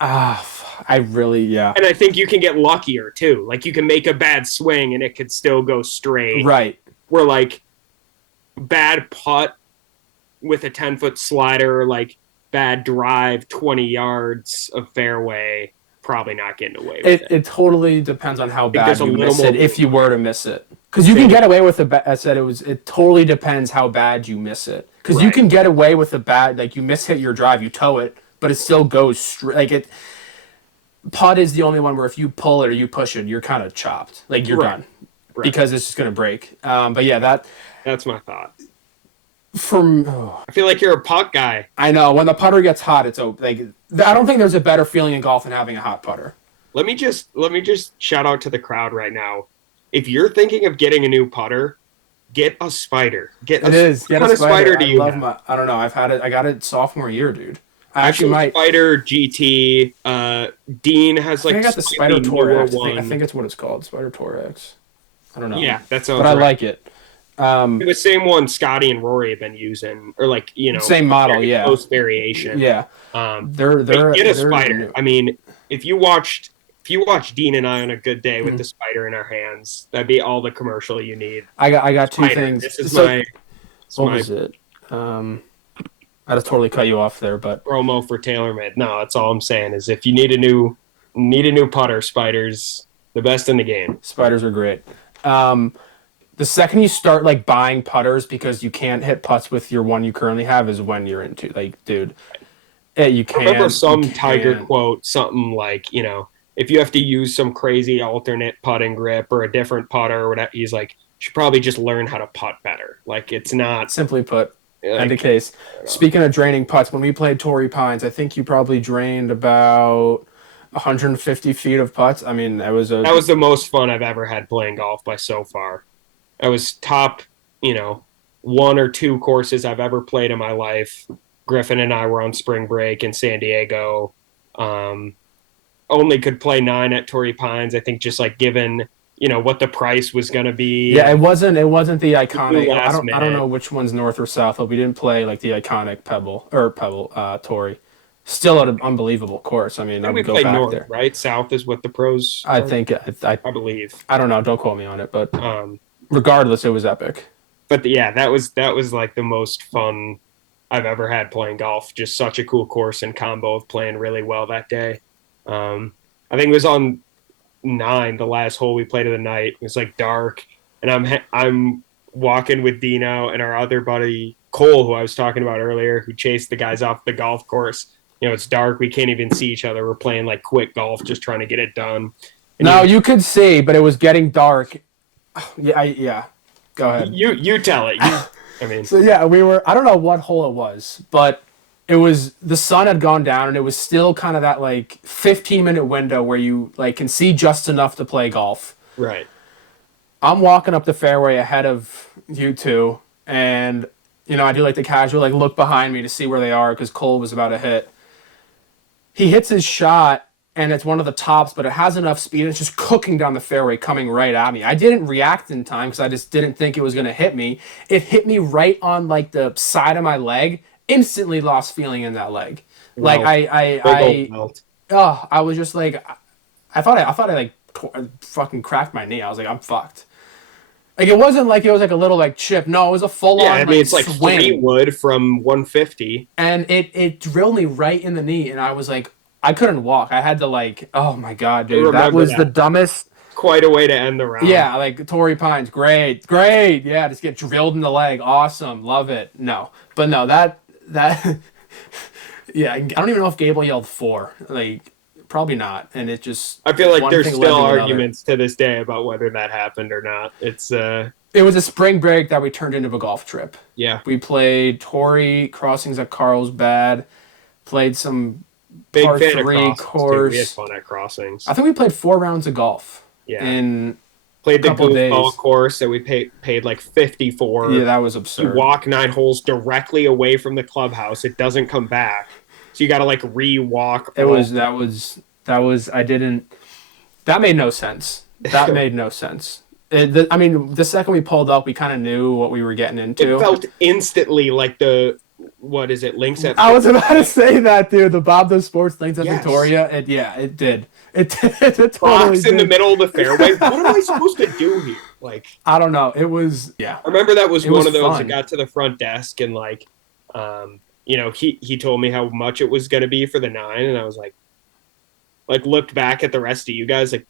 I really yeah. And I think you can get luckier too. Like you can make a bad swing and it could still go straight. Right. Where like bad putt with a 10-foot slider, like bad drive, 20 yards of fairway, probably not getting away with it. It totally depends on how bad there's a you little miss more it if you were to miss it. Because you can get away with I said it totally depends how bad you miss it. Because you Right. can get away with a bad like you miss hit your drive, you tow it, but it still goes straight. Like it putt is the only one where if you pull it or you push it, you're kind of chopped. Like you're Right. done Right. because it's just gonna break. But yeah, that That's my thought. from I feel like you're a putt guy. I know when the putter gets hot, it's like I don't think there's a better feeling in golf than having a hot putter. Let me just shout out to the crowd right now. If you're thinking of getting a new putter, get a spider. It is. Get what a kind of spider spider. do I you love have? my. I don't know. I've had it. I got it sophomore year, dude. I actually might. Spider GT. Dean has I think like I got the Spider Tour newer X. I one. think it's what it's called, Spider Tour X. I don't know. Yeah, that sounds but I right. like it. The same one Scotty and Rory have been using, or like Same model, very yeah, close variation. yeah. But get a They're Spider. new. I mean, if you watched Dean and I on a good day with Mm. the Spider in our hands, that'd be all the commercial you need. I got two Spider. things. This is So what my was it? I just totally cut you off there, but promo for TaylorMade. No, that's all I'm saying is if you need a new putter, Spider's the best in the game. spiders are great. The second you start like buying putters because you can't hit putts with your one you currently have is when you're into like, dude, you I remember can't. some You Tiger can't. quote, something like, if you have to use some crazy alternate putting grip or a different putter or whatever, he's like, you should probably just learn how to putt better. Like, it's not Simply put, end of like, case. Speaking of draining putts, when we played Torrey Pines, I think you probably drained about 150 feet of putts. I mean, that was that was the most fun I've ever had playing golf by so far. I was top, one or two courses I've ever played in my life. Griffin and I were on spring break in San Diego. Only could play 9 at Torrey Pines. I think just like given what the price was going to be. Yeah, it wasn't the iconic. I don't Last know which one's north or south, but we didn't play like the iconic Pebble Torrey. Still an unbelievable course. I mean, I we would go played back north, there. right? South is what the pros. I Are, think I believe. I don't know. Don't quote me on it, but Um, regardless, it was epic. but yeah, that was like the most fun I've ever had playing golf. Just such a cool course and combo of playing really well that day. I think it was on 9, the last hole we played of the night. It was like dark, and I'm walking with Deano and our other buddy Cole, who I was talking about earlier, who chased the guys off the golf course. It's dark. We can't even see each other. We're playing like quick golf, just trying to get it done. And No, you could see, but it was getting dark. Yeah, yeah. Go ahead. You tell it. I mean, So yeah, we were. I don't know what hole it was, but it was the sun had gone down, and it was still kind of that like 15-minute window where you like can see just enough to play golf. right. I'm walking up the fairway ahead of you two, and I do like the casual like look behind me to see where they are because Cole was about to hit. He hits his shot, and it's one of the tops, but it has enough speed. And it's just cooking down the fairway, coming right at me. I didn't react in time because I just didn't think it was going to hit me. It hit me right on like the side of my leg. Instantly lost feeling in that leg. Like I was just like, I thought I like fucking cracked my knee. I was like, I'm fucked. Like it wasn't like it was like a little like chip. No, it was a full on. Yeah, I mean it's like swing. 3 wood from 150, and it drilled me right in the knee, and I was like, I couldn't walk. I had to like, oh my god, dude, that was the dumbest. Quite a way to end the round. Yeah, like Torrey Pines, great, yeah, just get drilled in the leg, awesome, love it. No, but no, that, yeah, I don't even know if Gable yelled 4, like probably not, and it just. I feel like there's still to arguments to this day about whether that happened or not. It was a spring break that we turned into a golf trip. Yeah, we played Torrey crossings at Carlsbad, played some big par fan 3 of course. We had fun at crossings. I think we played 4 rounds of golf. Yeah, in played the goofball goofball course that we paid like 54. Yeah, that was absurd. You walk 9 holes directly away from the clubhouse. It doesn't come back, so you got to like re-walk. That made no sense. That made no sense. I mean, the second we pulled up, we kind of knew what we were getting into. It felt instantly like what is it, Links at... I was about to say that, dude. The Bob Does Sports Links at Yes. Victoria. It did. It totally Box did. in the middle of the fairway. What am I supposed to do here? Like, I don't know. It was, yeah. I remember that was one of those fun. that got to the front desk and like, he told me how much it was going to be for the 9, and I was like looked back at the rest of you guys like,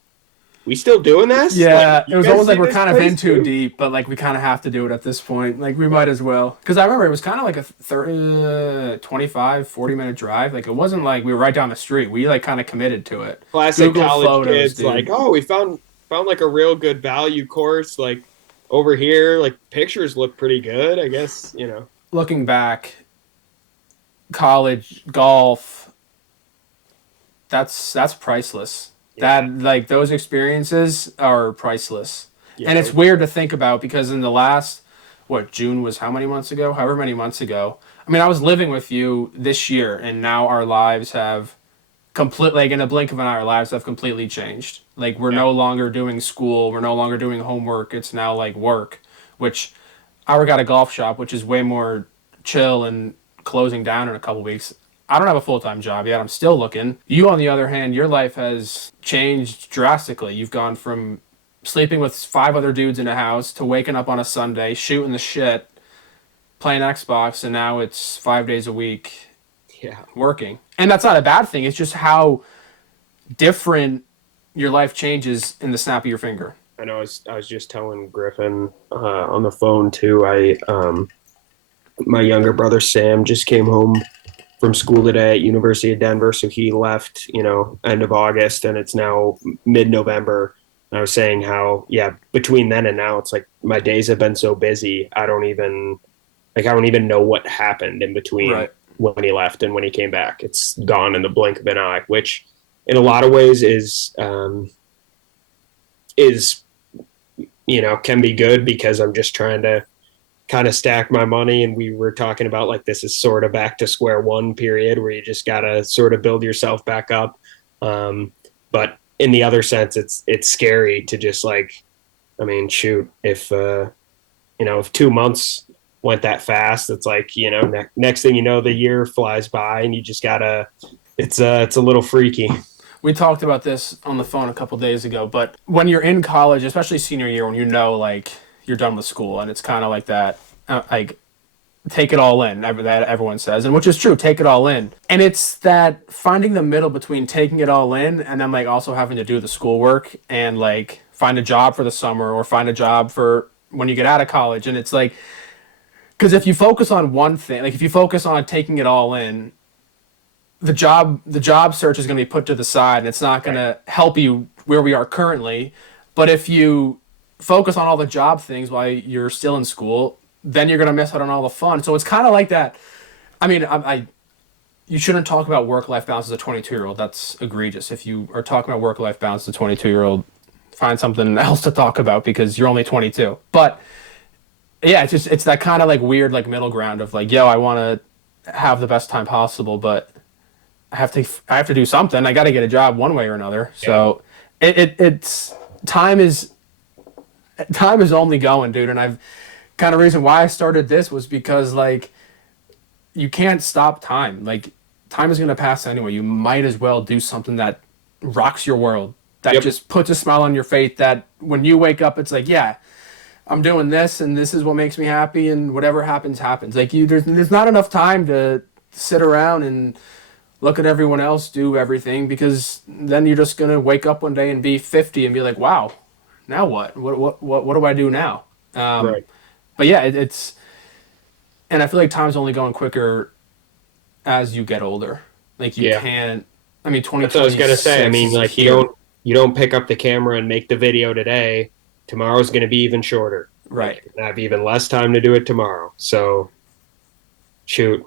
we still doing this? Yeah, like, it was almost like we're this kind of in too too deep, but like we kind of have to do it at this point. Like we might as well. Because I remember it was kind of like a 25, 40-minute drive. Like it wasn't like we were right down the street. We like kind of committed to it. Classic Google college photos, kids, dude. like, oh, we found like a real good value course. Like over here, like pictures look pretty good. I guess Looking back, college golf, that's priceless. Yeah. That like those experiences are priceless. Yeah. And it's weird to think about because in the last what, June was how many months ago? However many months ago. I mean, I was living with you this year, and now our lives have completely, like in a blink of an eye, our lives have completely changed. Like we're Yeah. no longer doing school, we're no longer doing homework. It's now like work, which I work at a golf shop, which is way more chill and closing down in a couple weeks. I don't have a full time job yet. I'm still looking. You, on the other hand, your life has changed drastically. You've gone from sleeping with five other dudes in a house to waking up on a Sunday, shooting the shit, playing Xbox, and now it's 5 days a week Yeah. working. And that's not a bad thing. It's just how different your life changes in the snap of your finger. I know. I was just telling Griffin on the phone too. My younger brother Sam just came home from school today at University of Denver, so he left, end of August, and it's now mid-November. And I was saying how, yeah, between then and now, it's like my days have been so busy. I don't even know what happened in between Right. when he left and when he came back. It's gone in the blink of an eye, which in a lot of ways is can be good because I'm just trying to kind of stack my money. And we were talking about like this is sort of back to square one period where you just got to sort of build yourself back up. But in the other sense, it's scary to just like, I mean, shoot, if 2 months went that fast, it's like, next thing you know, the year flies by and you just gotta, it's a little freaky. We talked about this on the phone a couple days ago, but when you're in college, especially senior year, when you know like you're done with school, and it's kind of like that, like take it all in. That everyone says, and which is true. Take it all in, and it's that finding the middle between taking it all in and then like also having to do the schoolwork and like find a job for the summer or find a job for when you get out of college, and it's like because if you focus on one thing, like if you focus on taking it all in, the job search is going to be put to the side and it's not going to help you where we are currently. But if you focus on all the job things while you're still in school, then you're going to miss out on all the fun. So it's kind of like that. I mean, I you shouldn't talk about work life balance as a 22-year-old. That's egregious. If you are talking about work life balance as a 22-year-old, find something else to talk about because you're only 22. But yeah, it's that kind of like weird like middle ground of like, yo, I want to have the best time possible, but I have to do something. I got to get a job one way or another. Yeah. So it's time is only going, dude. And I've kind of reason why I started this was because like you can't stop time. Like time is gonna pass anyway. You might as well do something that rocks your world. That Yep. just puts a smile on your face. That when you wake up, it's like, yeah, I'm doing this, and this is what makes me happy, and whatever happens, happens. Like there's not enough time to sit around and look at everyone else do everything because then you're just gonna wake up one day and be 50 and be like, wow, now what? What do I do now? Um, Right. but yeah, it's and I feel like time's only going quicker as you get older. Like you Yeah. can't. I mean, That's what I was gonna say. I 2026 mean, is like here. you don't pick up the camera and make the video today. Tomorrow's gonna be even shorter. Right. Like, I have even less time to do it tomorrow. So shoot,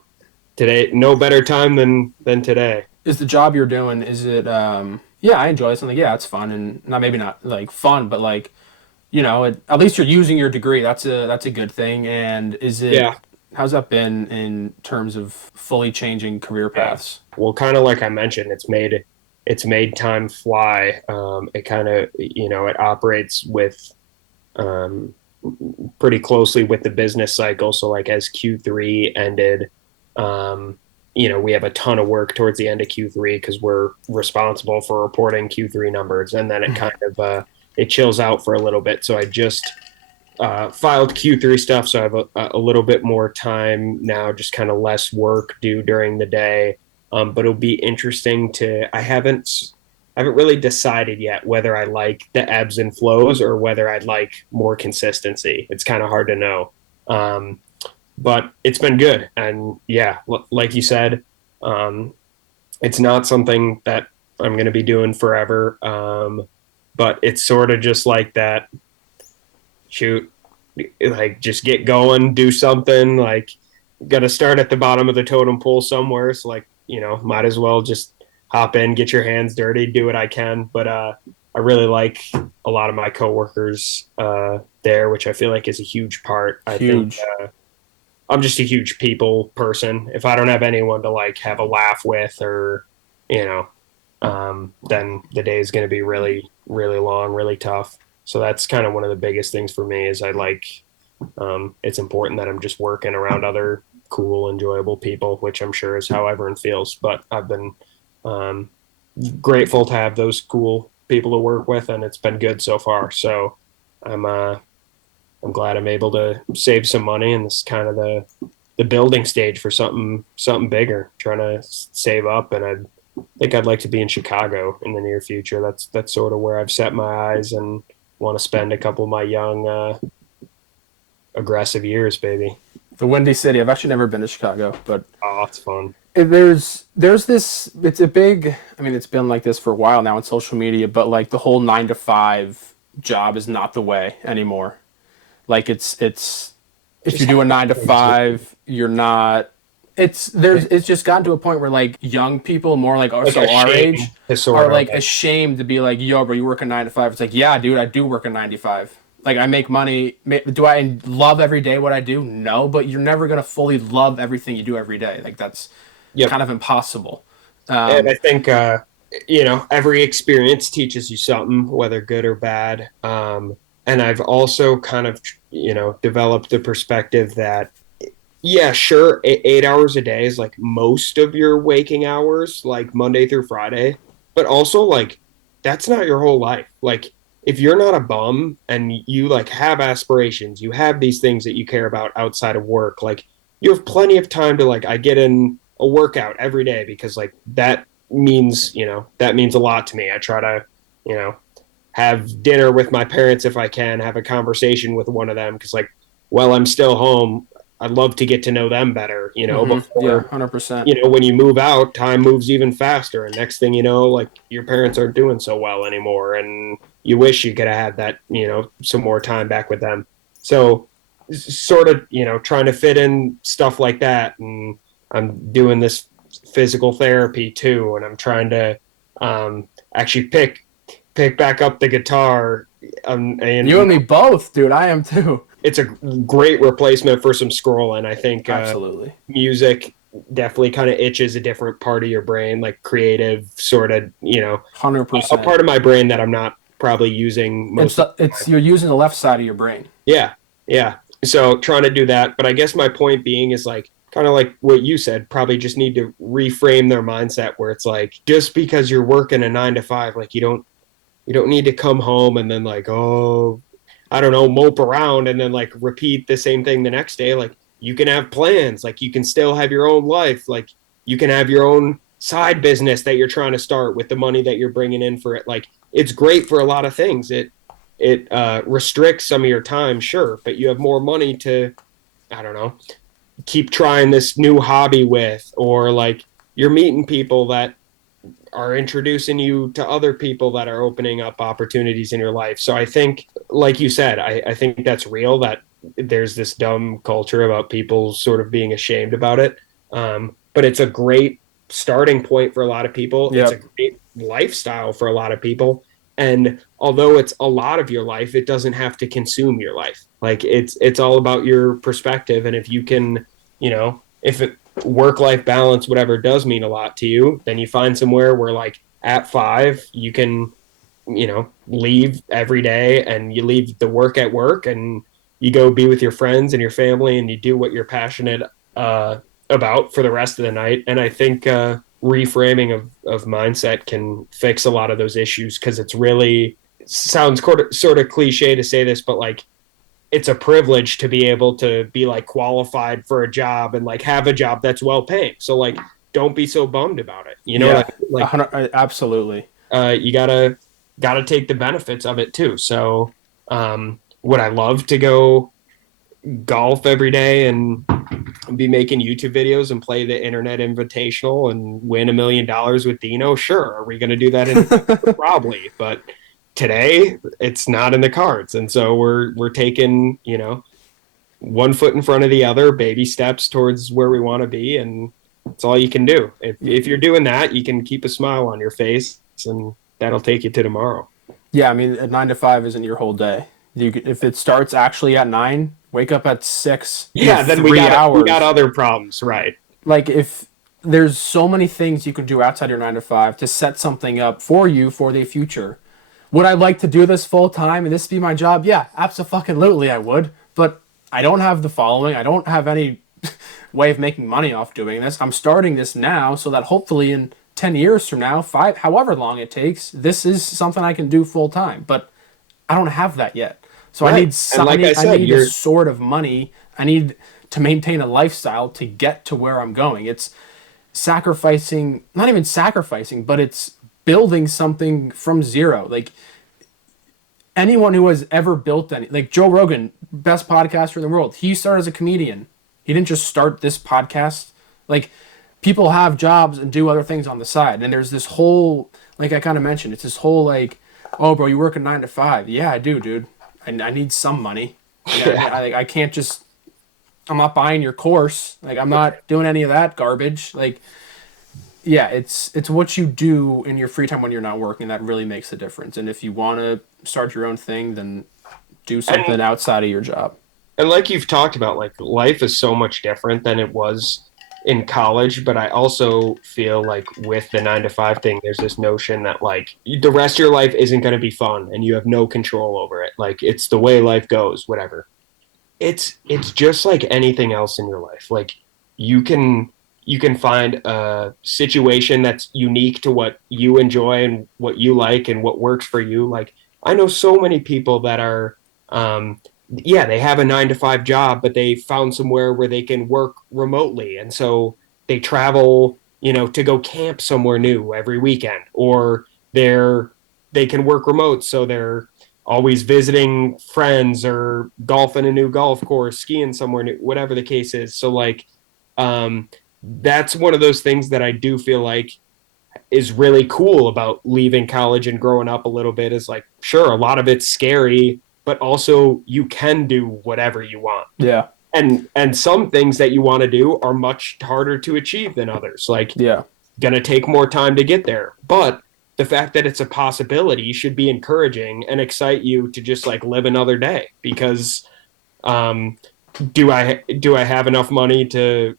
today no better time than today. Is the job you're doing? Is it? Yeah, I enjoy something. Yeah, it's fun and not maybe not like fun, but like at least you're using your degree. That's a good thing. And is it? Yeah. How's that been in terms of fully changing career Yeah. paths? Well, kind of like I mentioned, it's made time fly. It kind of it operates with um, pretty closely with the business cycle. So like as Q3 ended, we have a ton of work towards the end of Q3 because we're responsible for reporting Q3 numbers, and then it kind of it chills out for a little bit. So I just filed Q3 stuff, so I have a little bit more time now, just kind of less work due during the day. But it'll be interesting to. I haven't really decided yet whether I like the ebbs and flows or whether I'd like more consistency. It's kind of hard to know. But it's been good, and yeah, like you said, it's not something that I'm going to be doing forever. But it's sort of just like that shoot, like just get going, do something. Like, got to start at the bottom of the totem pole somewhere. So like, might as well just hop in, get your hands dirty, do what I can. But I really like a lot of my coworkers there, which I feel like is a huge part. I think Huge. I'm just a huge people person. If I don't have anyone to like have a laugh with, or you know, then the day is going to be really, really long, really tough. So that's kind of one of the biggest things for me is I like, it's important that I'm just working around other cool, enjoyable people, which I'm sure is how everyone feels. But I've been um, grateful to have those cool people to work with, and it's been good so far. So I'm I'm glad I'm able to save some money, and this is kind of the building stage for something bigger. Trying to save up, and I think I'd like to be in Chicago in the near future. That's sort of where I've set my eyes and want to spend a couple of my young aggressive years, baby. The Windy City. I've actually never been to Chicago, but Oh, it's fun. there's this. It's a big. I mean, it's been like this for a while now in social media, but like the whole 9 to 5 job is not the way anymore. Like it's if you Just do a 9 to 5, you're not. It's just gotten to a point where like young people, more like like so a our shame age, to are sort of like ashamed to be like, yo, bro, you work a 9 to 5. It's like, yeah, dude, I do work a 9 to 5. Like I make money. Do I love every day what I do? No, but you're never gonna fully love everything you do every day. Like that's yep. kind of impossible. And I think every experience teaches you something, whether good or bad. And I've also kind of developed the perspective that yeah, sure, 8 hours a day is like most of your waking hours, like Monday through Friday, but also like that's not your whole life. Like if you're not a bum and you like have aspirations, you have these things that you care about outside of work, like you have plenty of time to like I get in a workout every day because like that means a lot to me. I try to, you know, have dinner with my parents if I can, have a conversation with one of them because like while I'm still home, I'd love to get to know them better, Yeah, before, 100%. when you move out, time moves even faster. And next thing you know, like your parents aren't doing so well anymore. And you wish you could have had that, some more time back with them. So, sort of, trying to fit in stuff like that. And I'm doing this physical therapy too. And I'm trying to actually pick back up the guitar. You And and me both, dude. I am too. it's a great replacement for some scrolling. I think Absolutely. music definitely kind of itches a different part of your brain, like creative sort of, a 100%. part of my brain that I'm not probably using most of the It's time. you're using the left side of your brain. Yeah, yeah. So trying to do that, but I guess my point being is like kind of like what you said, probably just need to reframe their mindset where it's like just because you're working a 9 to 5, like you don't need to come home and then like, oh, I don't know, mope around and then like repeat the same thing the next day. Like you can have plans, like you can still have your own life, like you can have your own side business that you're trying to start with the money that you're bringing in for it. Like it's great for a lot of things. It restricts some of your time, sure, but you have more money to, I don't know, keep trying this new hobby with, or like you're meeting people that are introducing you to other people that are opening up opportunities in your life. So I think, like you said, I think that's real that there's this dumb culture about people sort of being ashamed about it. But it's a great starting point for a lot of people. It's a Yep. great lifestyle for a lot of people. And although it's a lot of your life, it doesn't have to consume your life. Like it's all about your perspective. And if you can, if it work life balance, whatever does mean a lot to you, then you find somewhere where like at 5 you can, leave every day and you leave the work at work and you go be with your friends and your family and you do what you're passionate about for the rest of the night. And I think reframing of mindset can fix a lot of those issues because it's really sounds sort of cliche to say this, but like it's a privilege to be able to be like qualified for a job and like have a job that's well paying. So like don't be so bummed about it. You know what Yeah. I mean? Like Absolutely. you gotta take the benefits of it too. So would I love to go golf every day and be making YouTube videos and play the internet invitational and win $1 million with Deano? Sure. Are we gonna do that in the future? Probably, but today it's not in the cards. And so we're taking, one foot in front of the other, baby steps towards where we want to be, and that's all you can do. If you're doing that, you can keep a smile on your face, and that'll take you to tomorrow. Yeah, I mean, a 9 to 5 isn't your whole day. If it starts actually at 9, wake up at 6. You have Yeah, then three we got hours. other problems, right? Like if there's so many things you can do outside your 9 to 5 to set something up for you for the future. Would I like to do this full time and this be my job? Yeah, absolutely I would. But I don't have the following. I don't have any way of making money off doing this. I'm starting this now so that hopefully in 10 years from now, 5, however long it takes, this is something I can do full time. But I don't have that yet. So I Right. need And some, like I I said, need a you're sort of money. I need to maintain a lifestyle to get to where I'm going. It's sacrificing, not even sacrificing, but it's building something from zero. Like anyone who has ever built any, like Joe Rogan, best podcaster in the world, he started as a comedian. He didn't just start this podcast. Like people have jobs and do other things on the side. And there's this whole, like I kind of mentioned, it's this whole like, oh, bro, you work a 9 to 5. Yeah, I do, dude. I need some money. yeah. I can't just, I'm not buying your course. Like I'm not doing any of that garbage. Like, yeah, it's what you do in your free time when you're not working that really makes the difference. And if you want to start your own thing, then do something And outside of your job. and like you've talked about, like life is so much different than it was in college, but I also feel like with the 9 to 5 thing, there's this notion that like the rest of your life isn't going to be fun and you have no control over it. Like it's the way life goes, whatever. It's just like anything else in your life. Like you can you can find a situation that's unique to what you enjoy and what you like and what works for you. Like I know so many people that are yeah, they have a 9 to 5 job, but they found somewhere where they can work remotely. And so they travel, to go camp somewhere new every weekend, or they can work remote. So they're always visiting friends or golfing a new golf course, skiing somewhere new, whatever the case is. So like, that's one of those things that I do feel like is really cool about leaving college and growing up a little bit is like, sure, a lot of it's scary, but also you can do whatever you want. Yeah, And some things that you want to do are much harder to achieve than others. Like yeah, gonna take more time to get there. But the fact that it's a possibility should be encouraging and excite you to just like live another day because um do I have enough money to,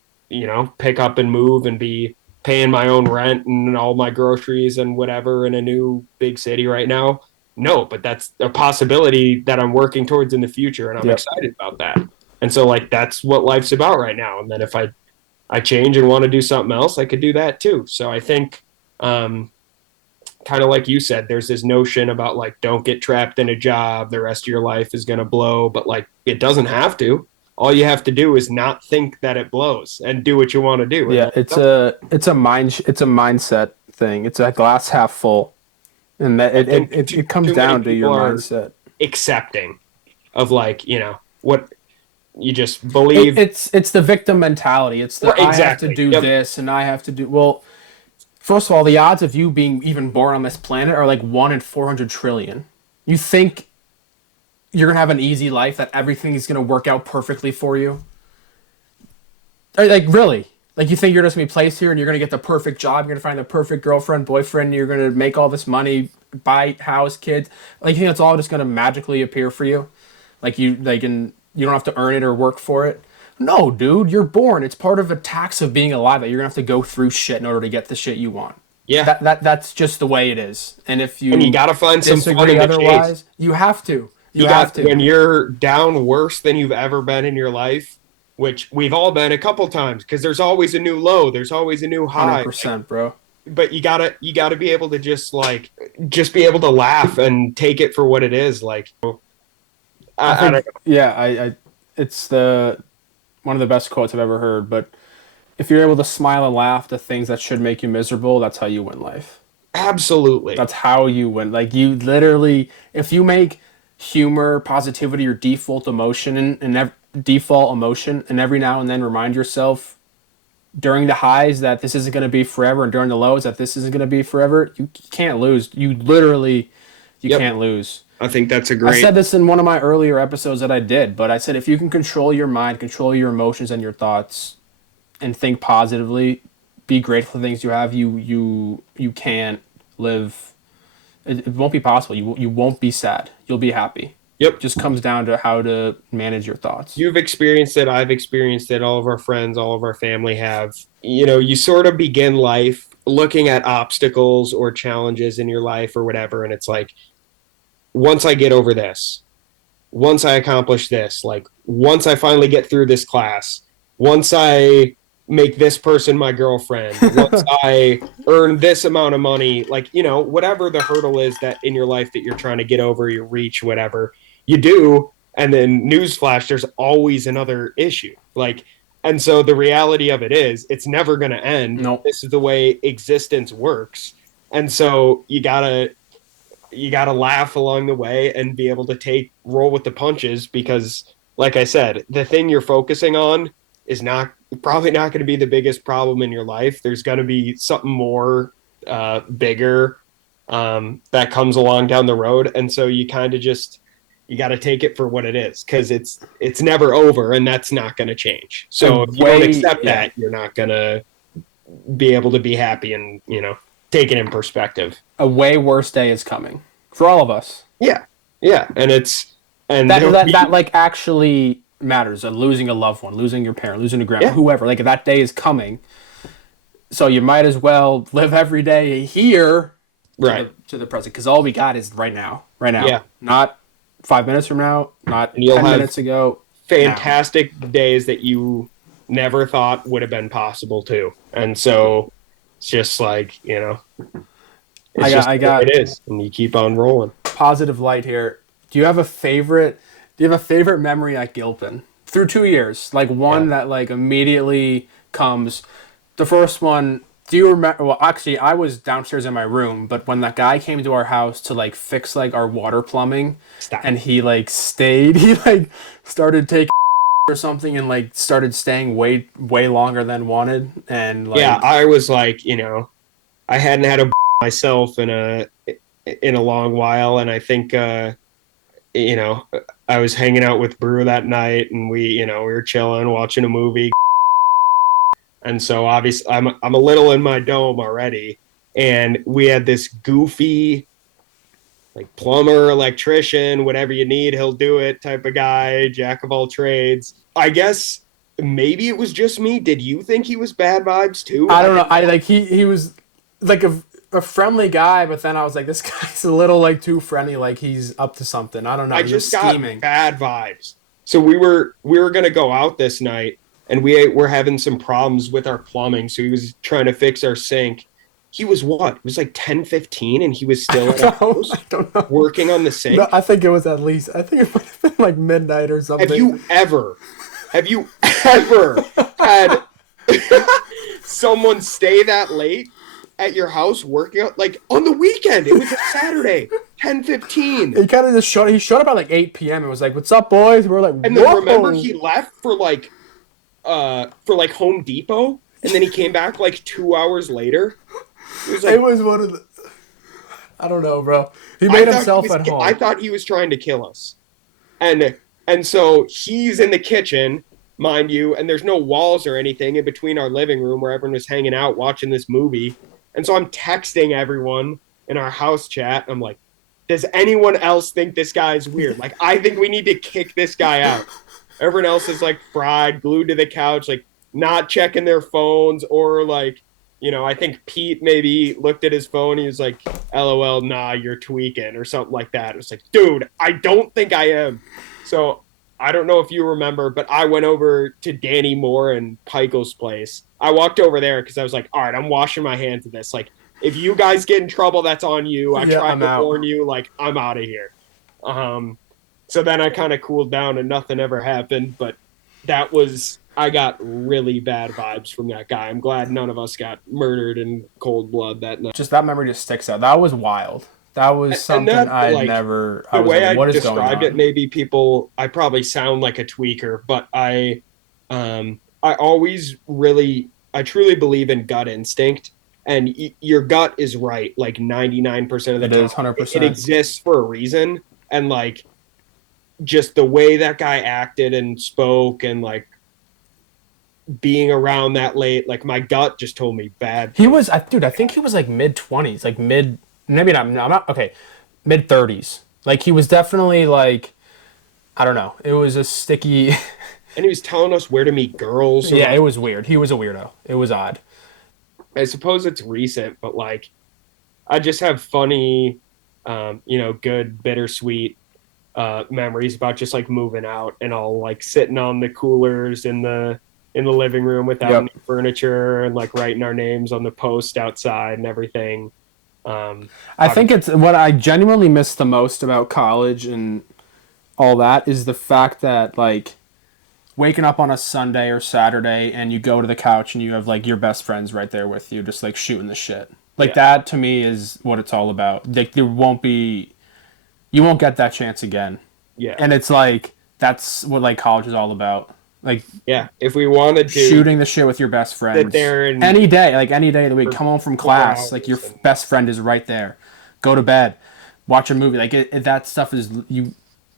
pick up and move and be paying my own rent and all my groceries and whatever in a new big city right now? No, but that's a possibility that I'm working towards in the future and I'm yep. excited about that. And so like that's what life's about right now. And then if I change and want to do something else, I could do that too. So I think um kind of like you said, there's this notion about like don't get trapped in a job, the rest of your life is going to blow, but like it doesn't have to. All you have to do is not think that it blows and do what you want to do, and Yeah, then that's it's a mindset thing. It's a glass half full, and that I it it, think it, it comes too many down to people your are mindset. accepting of like what you just It, believe. it's it's the victim mentality. It's the Right, I have to exactly. do Yep. this and I have to do well. First of all, the odds of you being even born on this planet are like 1 in 400 trillion. You think you're gonna have an easy life, that everything is gonna work out perfectly for you? Like really? Like you think you're just gonna be placed here and you're gonna get the perfect job, you're gonna find the perfect girlfriend, boyfriend, you're gonna make all this money, buy house, kids. Like you think it's all just gonna magically appear for you? And you don't have to earn it or work for it? No, dude, you're born. It's part of a tax of being alive that you're gonna have to go through shit in order to get the shit you want. Yeah. That's just the way it is. And if And you you got to find some fun disagree in the chase. otherwise, you have to. You You have got to. when you're down worse than you've ever been in your life, which we've all been a couple times because there's always a new low, there's always a new high. Like, 100%, bro. but you gotta be able to just be able to laugh and take it for what it is. Like I I don't think know. yeah, I it's the one of the best quotes I've ever heard, but if you're able to smile and laugh at things that should make you miserable, that's how you win life. Absolutely. That's how you win. Like you literally, if you make humor, positivity your default emotion default emotion, and every now and then remind yourself during the highs that this isn't going to be forever, and during the lows that this isn't going to be forever, you can't lose. You Yep. can't lose. I think that's a I great said this in one of my earlier episodes that I did, but I said if you can control your mind, control your emotions and your thoughts, and think positively, be grateful for things you have, you can't live It won't be possible. You won't be sad. You'll be happy. Yep. Just comes down to how to manage your thoughts. You've experienced it. I've experienced it. All of our friends, all of our family have. You know, you sort of begin life looking at obstacles or challenges in your life or whatever. And it's like, once I get over this, once I accomplish this, like once I finally get through this class, once I make this person my girlfriend, once I earn this amount of money, like, you know, whatever the hurdle is that in your life that you're trying to get over, you reach, whatever you do. And then newsflash, there's always another issue. Like, and so the reality of it is it's never going to end. Nope. This is the way existence works. And so you gotta laugh along the way and be able to roll with the punches because, like I said, the thing you're focusing on is probably not going to be the biggest problem in your life. There's going to be something more bigger that comes along down the road, and so you kind of just you got to take it for what it is because it's never over, and that's not going to change. So if you don't accept that, you're not going to be able to be happy and take it in perspective. A way worse day is coming for all of us. Yeah, and that like actually matters. Losing a loved one, losing your parent, losing a grandma, whoever. Like that day is coming. So you might as well live every day here, to the present, because all we got is right now. Yeah. Not 5 minutes from now. Not 10 minutes ago. Fantastic days that you never thought would have been possible too, and so it's just like it is, and you keep on rolling. Positive light here. Do you have a favorite memory at Gilpin through 2 years? Like one that like immediately comes. The first one. Do you remember? Well, actually, I was downstairs in my room, but when that guy came to our house to like fix like our water plumbing, and he like stayed, he like started taking or something and like started staying way longer than wanted, and like I was like, I hadn't had a myself in a long while, and I think I was hanging out with Brew that night, and we were chilling, watching a movie, and so obviously I'm a little in my dome already, and we had this goofy like plumber, electrician, whatever you need, he'll do it type of guy, jack of all trades. I guess maybe it was just me. Did you think he was bad vibes too? I don't know. I like he was like a friendly guy, but then I was like, this guy's a little like too friendly, like he's up to something. I don't know. I just got bad vibes. So we were gonna go out this night, and we were having some problems with our plumbing. So he was trying to fix our sink. He was what? It was like 10:15, and he was still at our house working on the sink. No, I think it was at least. I think it might have been like midnight or something. Have you ever had someone stay that late at your house working out, like on the weekend? It was a Saturday, 10:15. He kind of just showed up at like 8 p.m. and was like, "What's up, boys?" And we're like, and then remember he left for like Home Depot, and then he came back like 2 hours later. It was one of the. I don't know, bro. He made himself at home. I thought he was trying to kill us, and so he's in the kitchen, mind you, and there's no walls or anything in between our living room where everyone was hanging out watching this movie. And so I'm texting everyone in our house chat. I'm like, does anyone else think this guy's weird? Like, I think we need to kick this guy out. Everyone else is like fried, glued to the couch, like not checking their phones, or like, I think Pete maybe looked at his phone. He was like, LOL, nah, you're tweaking or something like that. It was like, dude, I don't think I am. So I don't know if you remember, but I went over to Danny Moore and Pico's place. I walked over there because I was like, all right, I'm washing my hands of this. Like, if you guys get in trouble, that's on you. I tried to warn you. Like, I'm out of here. So then I kind of cooled down and nothing ever happened. But I got really bad vibes from that guy. I'm glad none of us got murdered in cold blood that night. Just that memory just sticks out. That was wild. That was something I never. The way I described it, maybe I probably sound like a tweaker, but I truly believe in gut instinct, and your gut is right like 99% of the time. It is 100%. It exists for a reason, and like just the way that guy acted and spoke, and like being around that late, like my gut just told me bad. He was, dude. I think he was like mid-20s, like mid maybe not. No, I'm not okay. Mid-30s. Like he was definitely like I don't know. It was a sticky. And he was telling us where to meet girls Yeah, it around. was weird. He was a weirdo. It was odd. I suppose it's recent, but like I just have funny, good bittersweet memories about just like moving out and all like sitting on the coolers in the living room without any Yep. furniture and like writing our names on the post outside and everything. I think it's what I genuinely miss the most about college and all that is the fact that like waking up on a Sunday or Saturday and you go to the couch and you have like your best friends right there with you, just like shooting the shit. Like Yeah, that to me is what it's all about. Like you won't get that chance again. yeah, And it's like that's what like college is all about. Like yeah. If we wanted to shooting the shit with your best sit friends there and any day, like any day of the week. for Come home from 4 hours class, like your and best friend is right there. Go to bed, watch a movie. Like that stuff is you.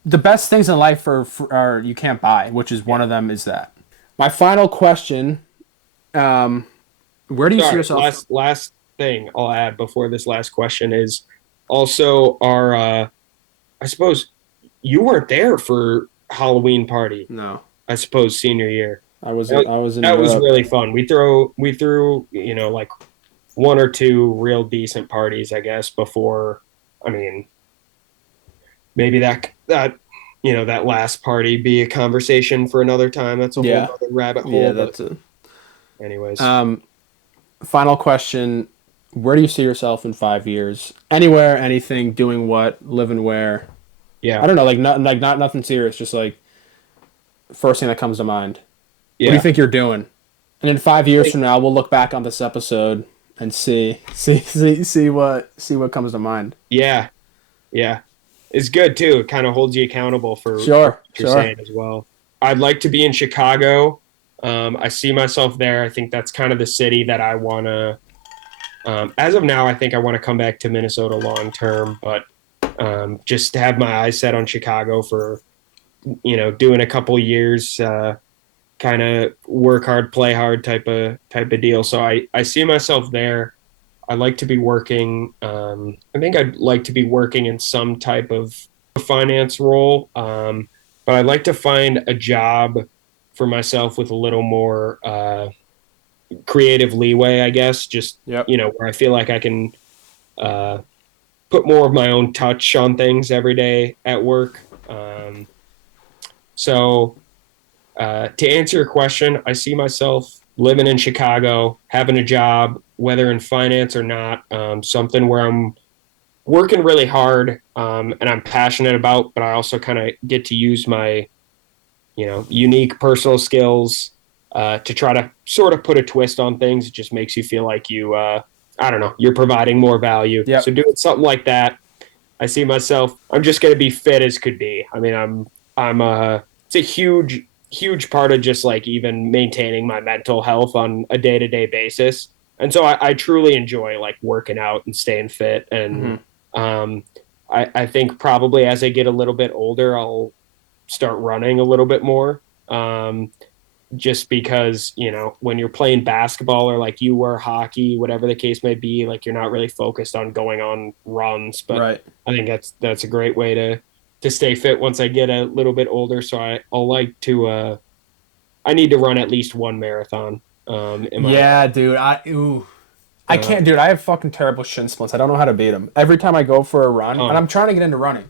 The best things in life are you can't buy, which is one of them. Is that my final question? Where do you see sorry, yourself? last thing I'll add before this last question is also our I suppose you weren't there for Halloween party, No, I suppose senior year. I was That, I was in that was Europe. really fun. We threw, like one or two real decent parties, I guess, before I mean, maybe that last party be a conversation for another time. That's a whole Yeah, other rabbit yeah, hole, but that's it. anyways. Um, Final question: where do you see yourself in 5 years? Anywhere, anything, doing what, living where? I Yeah. don't know, like not nothing serious, just like first thing that comes to mind. What do you Yeah. think you're doing? And in 5 years Like, from now, we'll look back on this episode and see what comes to mind. yeah. Yeah. It's good too. It kind of holds you accountable for Sure, what you're sure. saying as well. I'd like to be in Chicago. I see myself there. I think that's kind of the city that I want to. As of now, I think I want to come back to Minnesota long term, but just to have my eyes set on Chicago for doing a couple years, kind of work hard, play hard type of deal. So I see myself there. I like to be working. I think I'd like to be working in some type of finance role, but I'd like to find a job for myself with a little more creative leeway, I guess. Just Yep. where I feel like I can uh, put more of my own touch on things every day at work. So to answer your question, I see myself living in Chicago, having a job, whether in finance or not, something where I'm working really hard and I'm passionate about, but I also kind of get to use my, unique personal skills to try to sort of put a twist on things. It just makes you feel like I don't know, you're providing more value. So Yep. doing something like that, I see myself. I'm just going to be fit as could be. I mean, it's a huge part of just like even maintaining my mental health on a day to day basis. And so I truly enjoy like working out and staying fit. And Hmm. um, I think probably as I get a little bit older, I'll start running a little bit more. Just because, when you're playing basketball or like you were hockey, whatever the case may be, like you're not really focused on going on runs. But Right. I think that's a great way to stay fit once I get a little bit older. So I'll like to I need to run at least one marathon in my life. Yeah, dude. I Uh, can't, dude. I have fucking terrible shin splints. I don't know how to beat them. Every time I go for a run, and ton. I'm trying to get into running,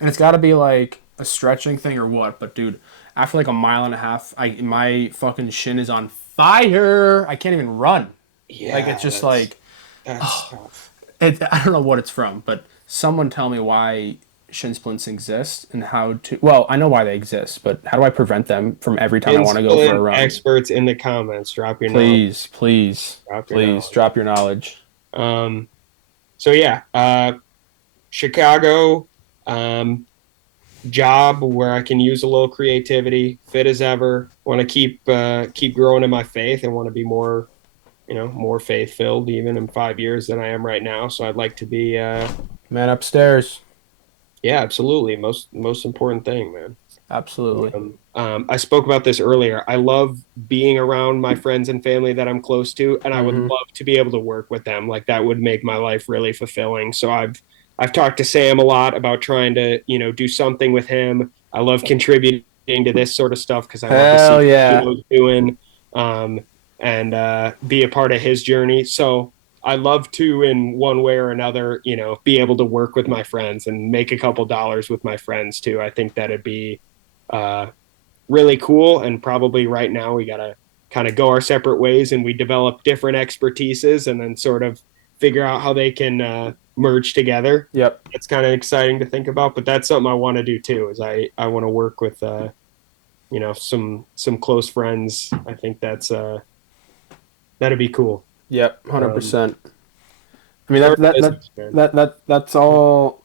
and it's got to be like a stretching thing or what. But dude, after like a mile and a half, my fucking shin is on fire. I can't even run. Like Yeah, it's just like that's tough. I don't know what it's from, but someone tell me why shin splints exist and how to. Well, I know why they exist, but how do I prevent them from every time I want to go for a Instant run? experts in the comments, drop your knowledge. Please, please, Drop your please knowledge. drop your knowledge. Um, so yeah, Chicago, um, job where I can use a little creativity, fit as ever. Want to keep growing in my faith and want to be more, more faith filled even in 5 years than I am right now. So I'd like to be, Man upstairs. yeah, absolutely, most important thing, man. Absolutely. I spoke about this earlier. I love being around my friends and family that I'm close to, and I would Hmm. love to be able to work with them. Like that would make my life really fulfilling. So I've talked to Sam a lot about trying to, do something with him. I love contributing to this sort of stuff because I love to Hell see what yeah. Deano's doing, um, and be a part of his journey. So I love to, in one way or another, be able to work with my friends and make a couple dollars with my friends too. I think that'd be uh, really cool. And probably right now we got to kind of go our separate ways and we develop different expertises and then sort of figure out how they can merge together. Yep. It's kind of exciting to think about, but that's something I want to do too. Is I want to work with some close friends. I think that'd be cool. Yep. Um, 100%. I mean or that business, man. that that that's all.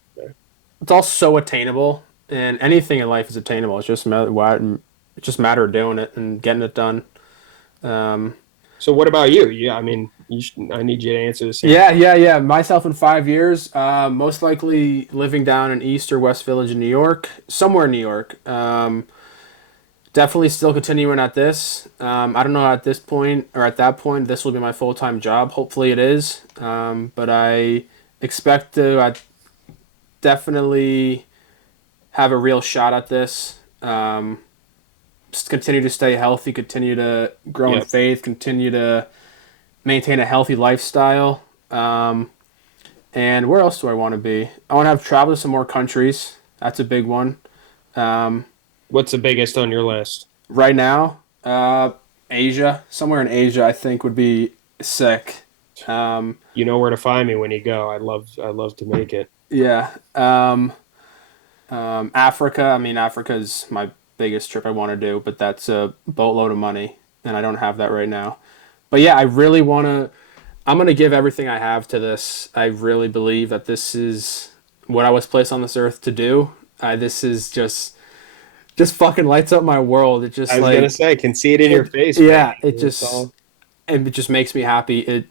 It's all so attainable, and anything in life is attainable. It's just it's just a matter of doing it and getting it done. Um, So what about you? Yeah, I mean, I need you to answer the same. yeah. Myself in 5 years, most likely living down in East or West Village in New York, somewhere in New York. Definitely still continuing at this. I don't know at this point or at that point this will be my full time job. Hopefully it is. But I expect to definitely have a real shot at this. Just continue to stay healthy, continue to grow in Yeah. faith, continue to maintain a healthy lifestyle. And where else do I want to be? I want to have traveled to some more countries. That's a big one. Um, What's the biggest on your list? right now, Asia, somewhere in Asia, I think would be sick. Um, You know where to find me when you go. I'd love to make it. yeah. Africa. I mean, Africa is my biggest trip I want to do, but that's a boatload of money, and I don't have that right now. But yeah, I really want to. I'm gonna give everything I have to this. I really believe that this is what I was placed on this earth to do. This is just fucking lights up my world. It just I was gonna like say, I can see it in your it. face, man. Yeah, It's all it just makes me happy.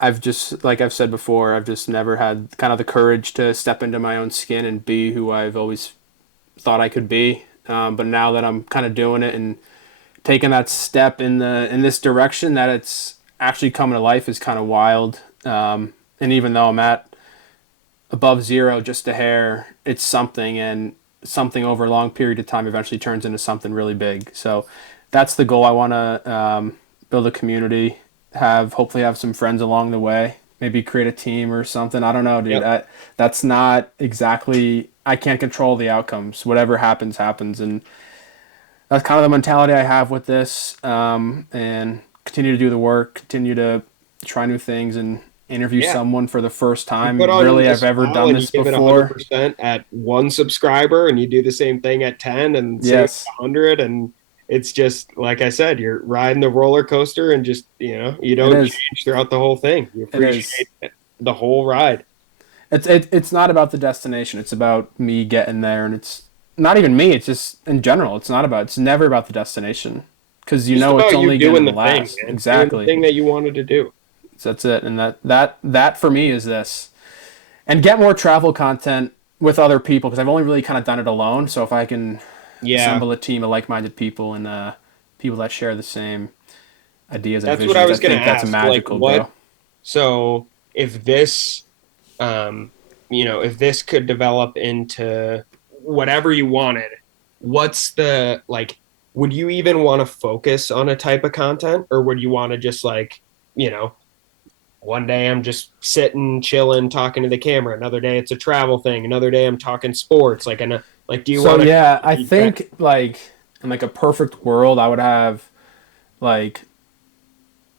I've just like I've said before. I've just never had kind of the courage to step into my own skin and be who I've always thought I could be. But now that I'm kind of doing it and taking that step in this direction, that it's actually coming to life is kind of wild. And even though I'm at above zero, just a hair, it's something, and something over a long period of time eventually turns into something really big. So that's the goal. I want to build a community, hopefully have some friends along the way, maybe create a team or something. I don't know, dude. yep. That's not exactly. I can't control the outcomes. Whatever happens, happens, and that's kind of the mentality I have with this. And continue to do the work, continue to try new things, and interview Yeah. someone for the first You put time. on Really, a I've ever smile done and you this give it 100 before. percent at one subscriber, and you do the same thing at 10, and same at Yes, 100, and it's just like I said, you're riding the roller coaster, and just you it don't is. change throughout the whole thing. You It is. appreciate the whole ride. It's not about the destination. It's about me getting there, and it's not even me. It's just in general. It's not about. It's never about the destination, because you Just know it's about you only doing gonna the thing, last. man. Doing the Exactly. thing that you wanted to do. So that's it. And that for me is this. And get more travel content with other people, because I've only really kind of done it alone. So if I can Yeah, assemble a team of like-minded people and people that share the same ideas and that's what I visions, I was gonna think that's ask. Like, magical, bro. so if this, um, if this could develop into whatever you wanted, what's the like? Would you even want to focus on a type of content, or would you want to just like, you know, one day I'm just sitting, chilling, talking to the camera. Another day it's a travel thing. Another day I'm talking sports. Like, do you So want to yeah, I be trying? think like in like a perfect world, I would have like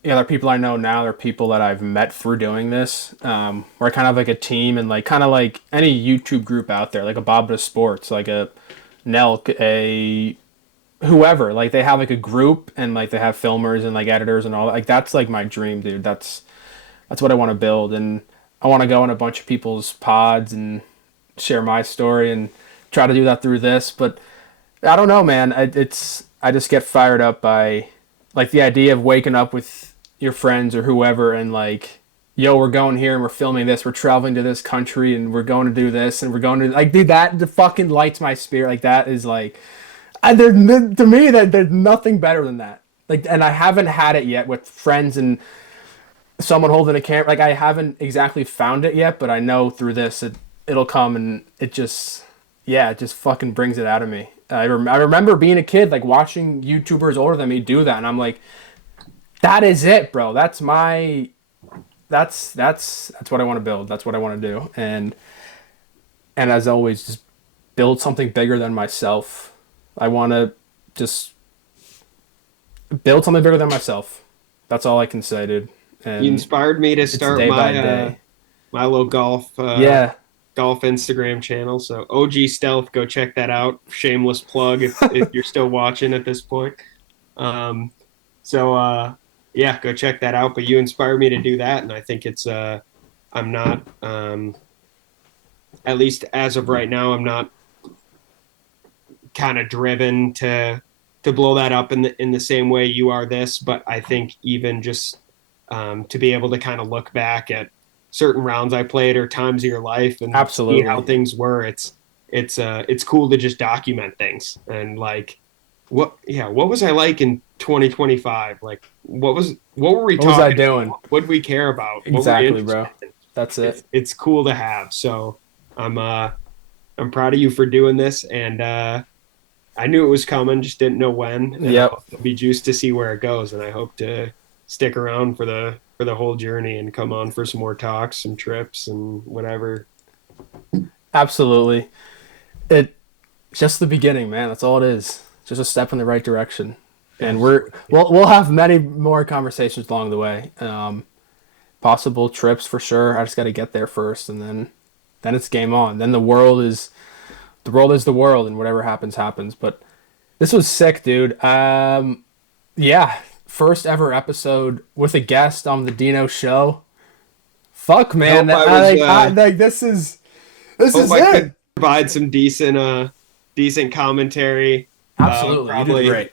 yeah, there are people I know now. There are people that I've met through doing this. We're kind of like a team, and like kind of like any YouTube group out there, like a Bob Does Sports, like a Nelk, a whoever. Like they have like a group, and like they have filmers and like editors and all that. Like that's like my dream, dude. That's what I want to build, and I want to go on a bunch of people's pods and share my story and try to do that through this. But I don't know, man. I just get fired up by like the idea of waking up with your friends or whoever and like, yo, we're going here and we're filming this. We're traveling to this country and we're going to do this and we're going to like, dude, that the fucking lights my spirit. Like that is like To me, that there's nothing better than that. Like, and I haven't had it yet with friends and someone holding a camera. Like, I haven't exactly found it yet, but I know through this it'll come, and it just, yeah, it just fucking brings it out of me. I remember being a kid, like watching YouTubers older than me do that, and I'm like, that is it, bro. That's what I want to build. That's what I want to do, and as always, just build something bigger than myself. I want to just build something bigger than myself. That's all I can say, dude. You And inspired me to it's start day by my day. my little Yeah, golf Instagram channel. So OG Stealth, go check that out. Shameless plug if you're still watching at this point. Um, so yeah, go check that out. But you inspired me to do that, and I think it's I'm not at least as of right now, I'm not kind of driven to blow that up in the same way you are this. But I think even just to be able to kind of look back at certain rounds I played or times of your life and see how absolutely. things were, it's cool to just document things and like what was I like in 2025? Like what were we What was I talking doing? about? What did we care about? What were we Exactly, interested bro. in? That's it. It's cool to have. So I'm uh I'm proud of you for doing this, and I knew it was coming, just didn't know when, and Yep. I'll be juiced to see where it goes. And I hope to stick around for the whole journey and come on for some more talks, some trips, and whatever. Absolutely. It just the beginning, man. That's all it is. Just a step in the right direction. And Absolutely. we'll have many more conversations along the way. Possible trips for sure. I just got to get there first, and then it's game on. Then the world is the world, and whatever happens happens. But this was sick, dude. Yeah, first ever episode with a guest on the Deano show. Fuck, I man. hope I was I like this hope is I could it. provide some decent commentary. Absolutely, you did Probably, great.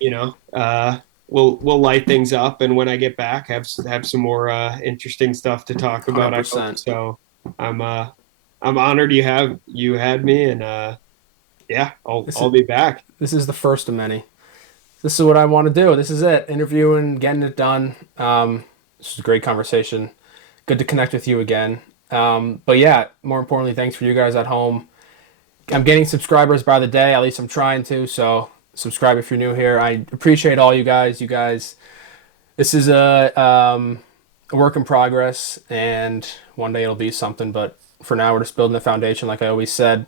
we'll light things up, and when I get back, have some more interesting stuff to talk Hundred about. I hope percent. so. I'm I'm honored you had me, and yeah, This is I'll be back. this is the first of many. This is what I want to do. This is it. Interviewing, getting it done. This is a great conversation. Good to connect with you again. But yeah, more importantly, thanks for you guys at home. I'm getting subscribers by the day. At least I'm trying to. So subscribe if you're new here. I appreciate all you guys. You guys, this is a work in progress, and one day it'll be something. But for now, we're just building the foundation, like I always said.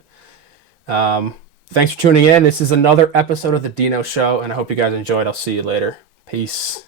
Thanks for tuning in. This is another episode of the Deano Show, and I hope you guys enjoyed. I'll see you later. Peace.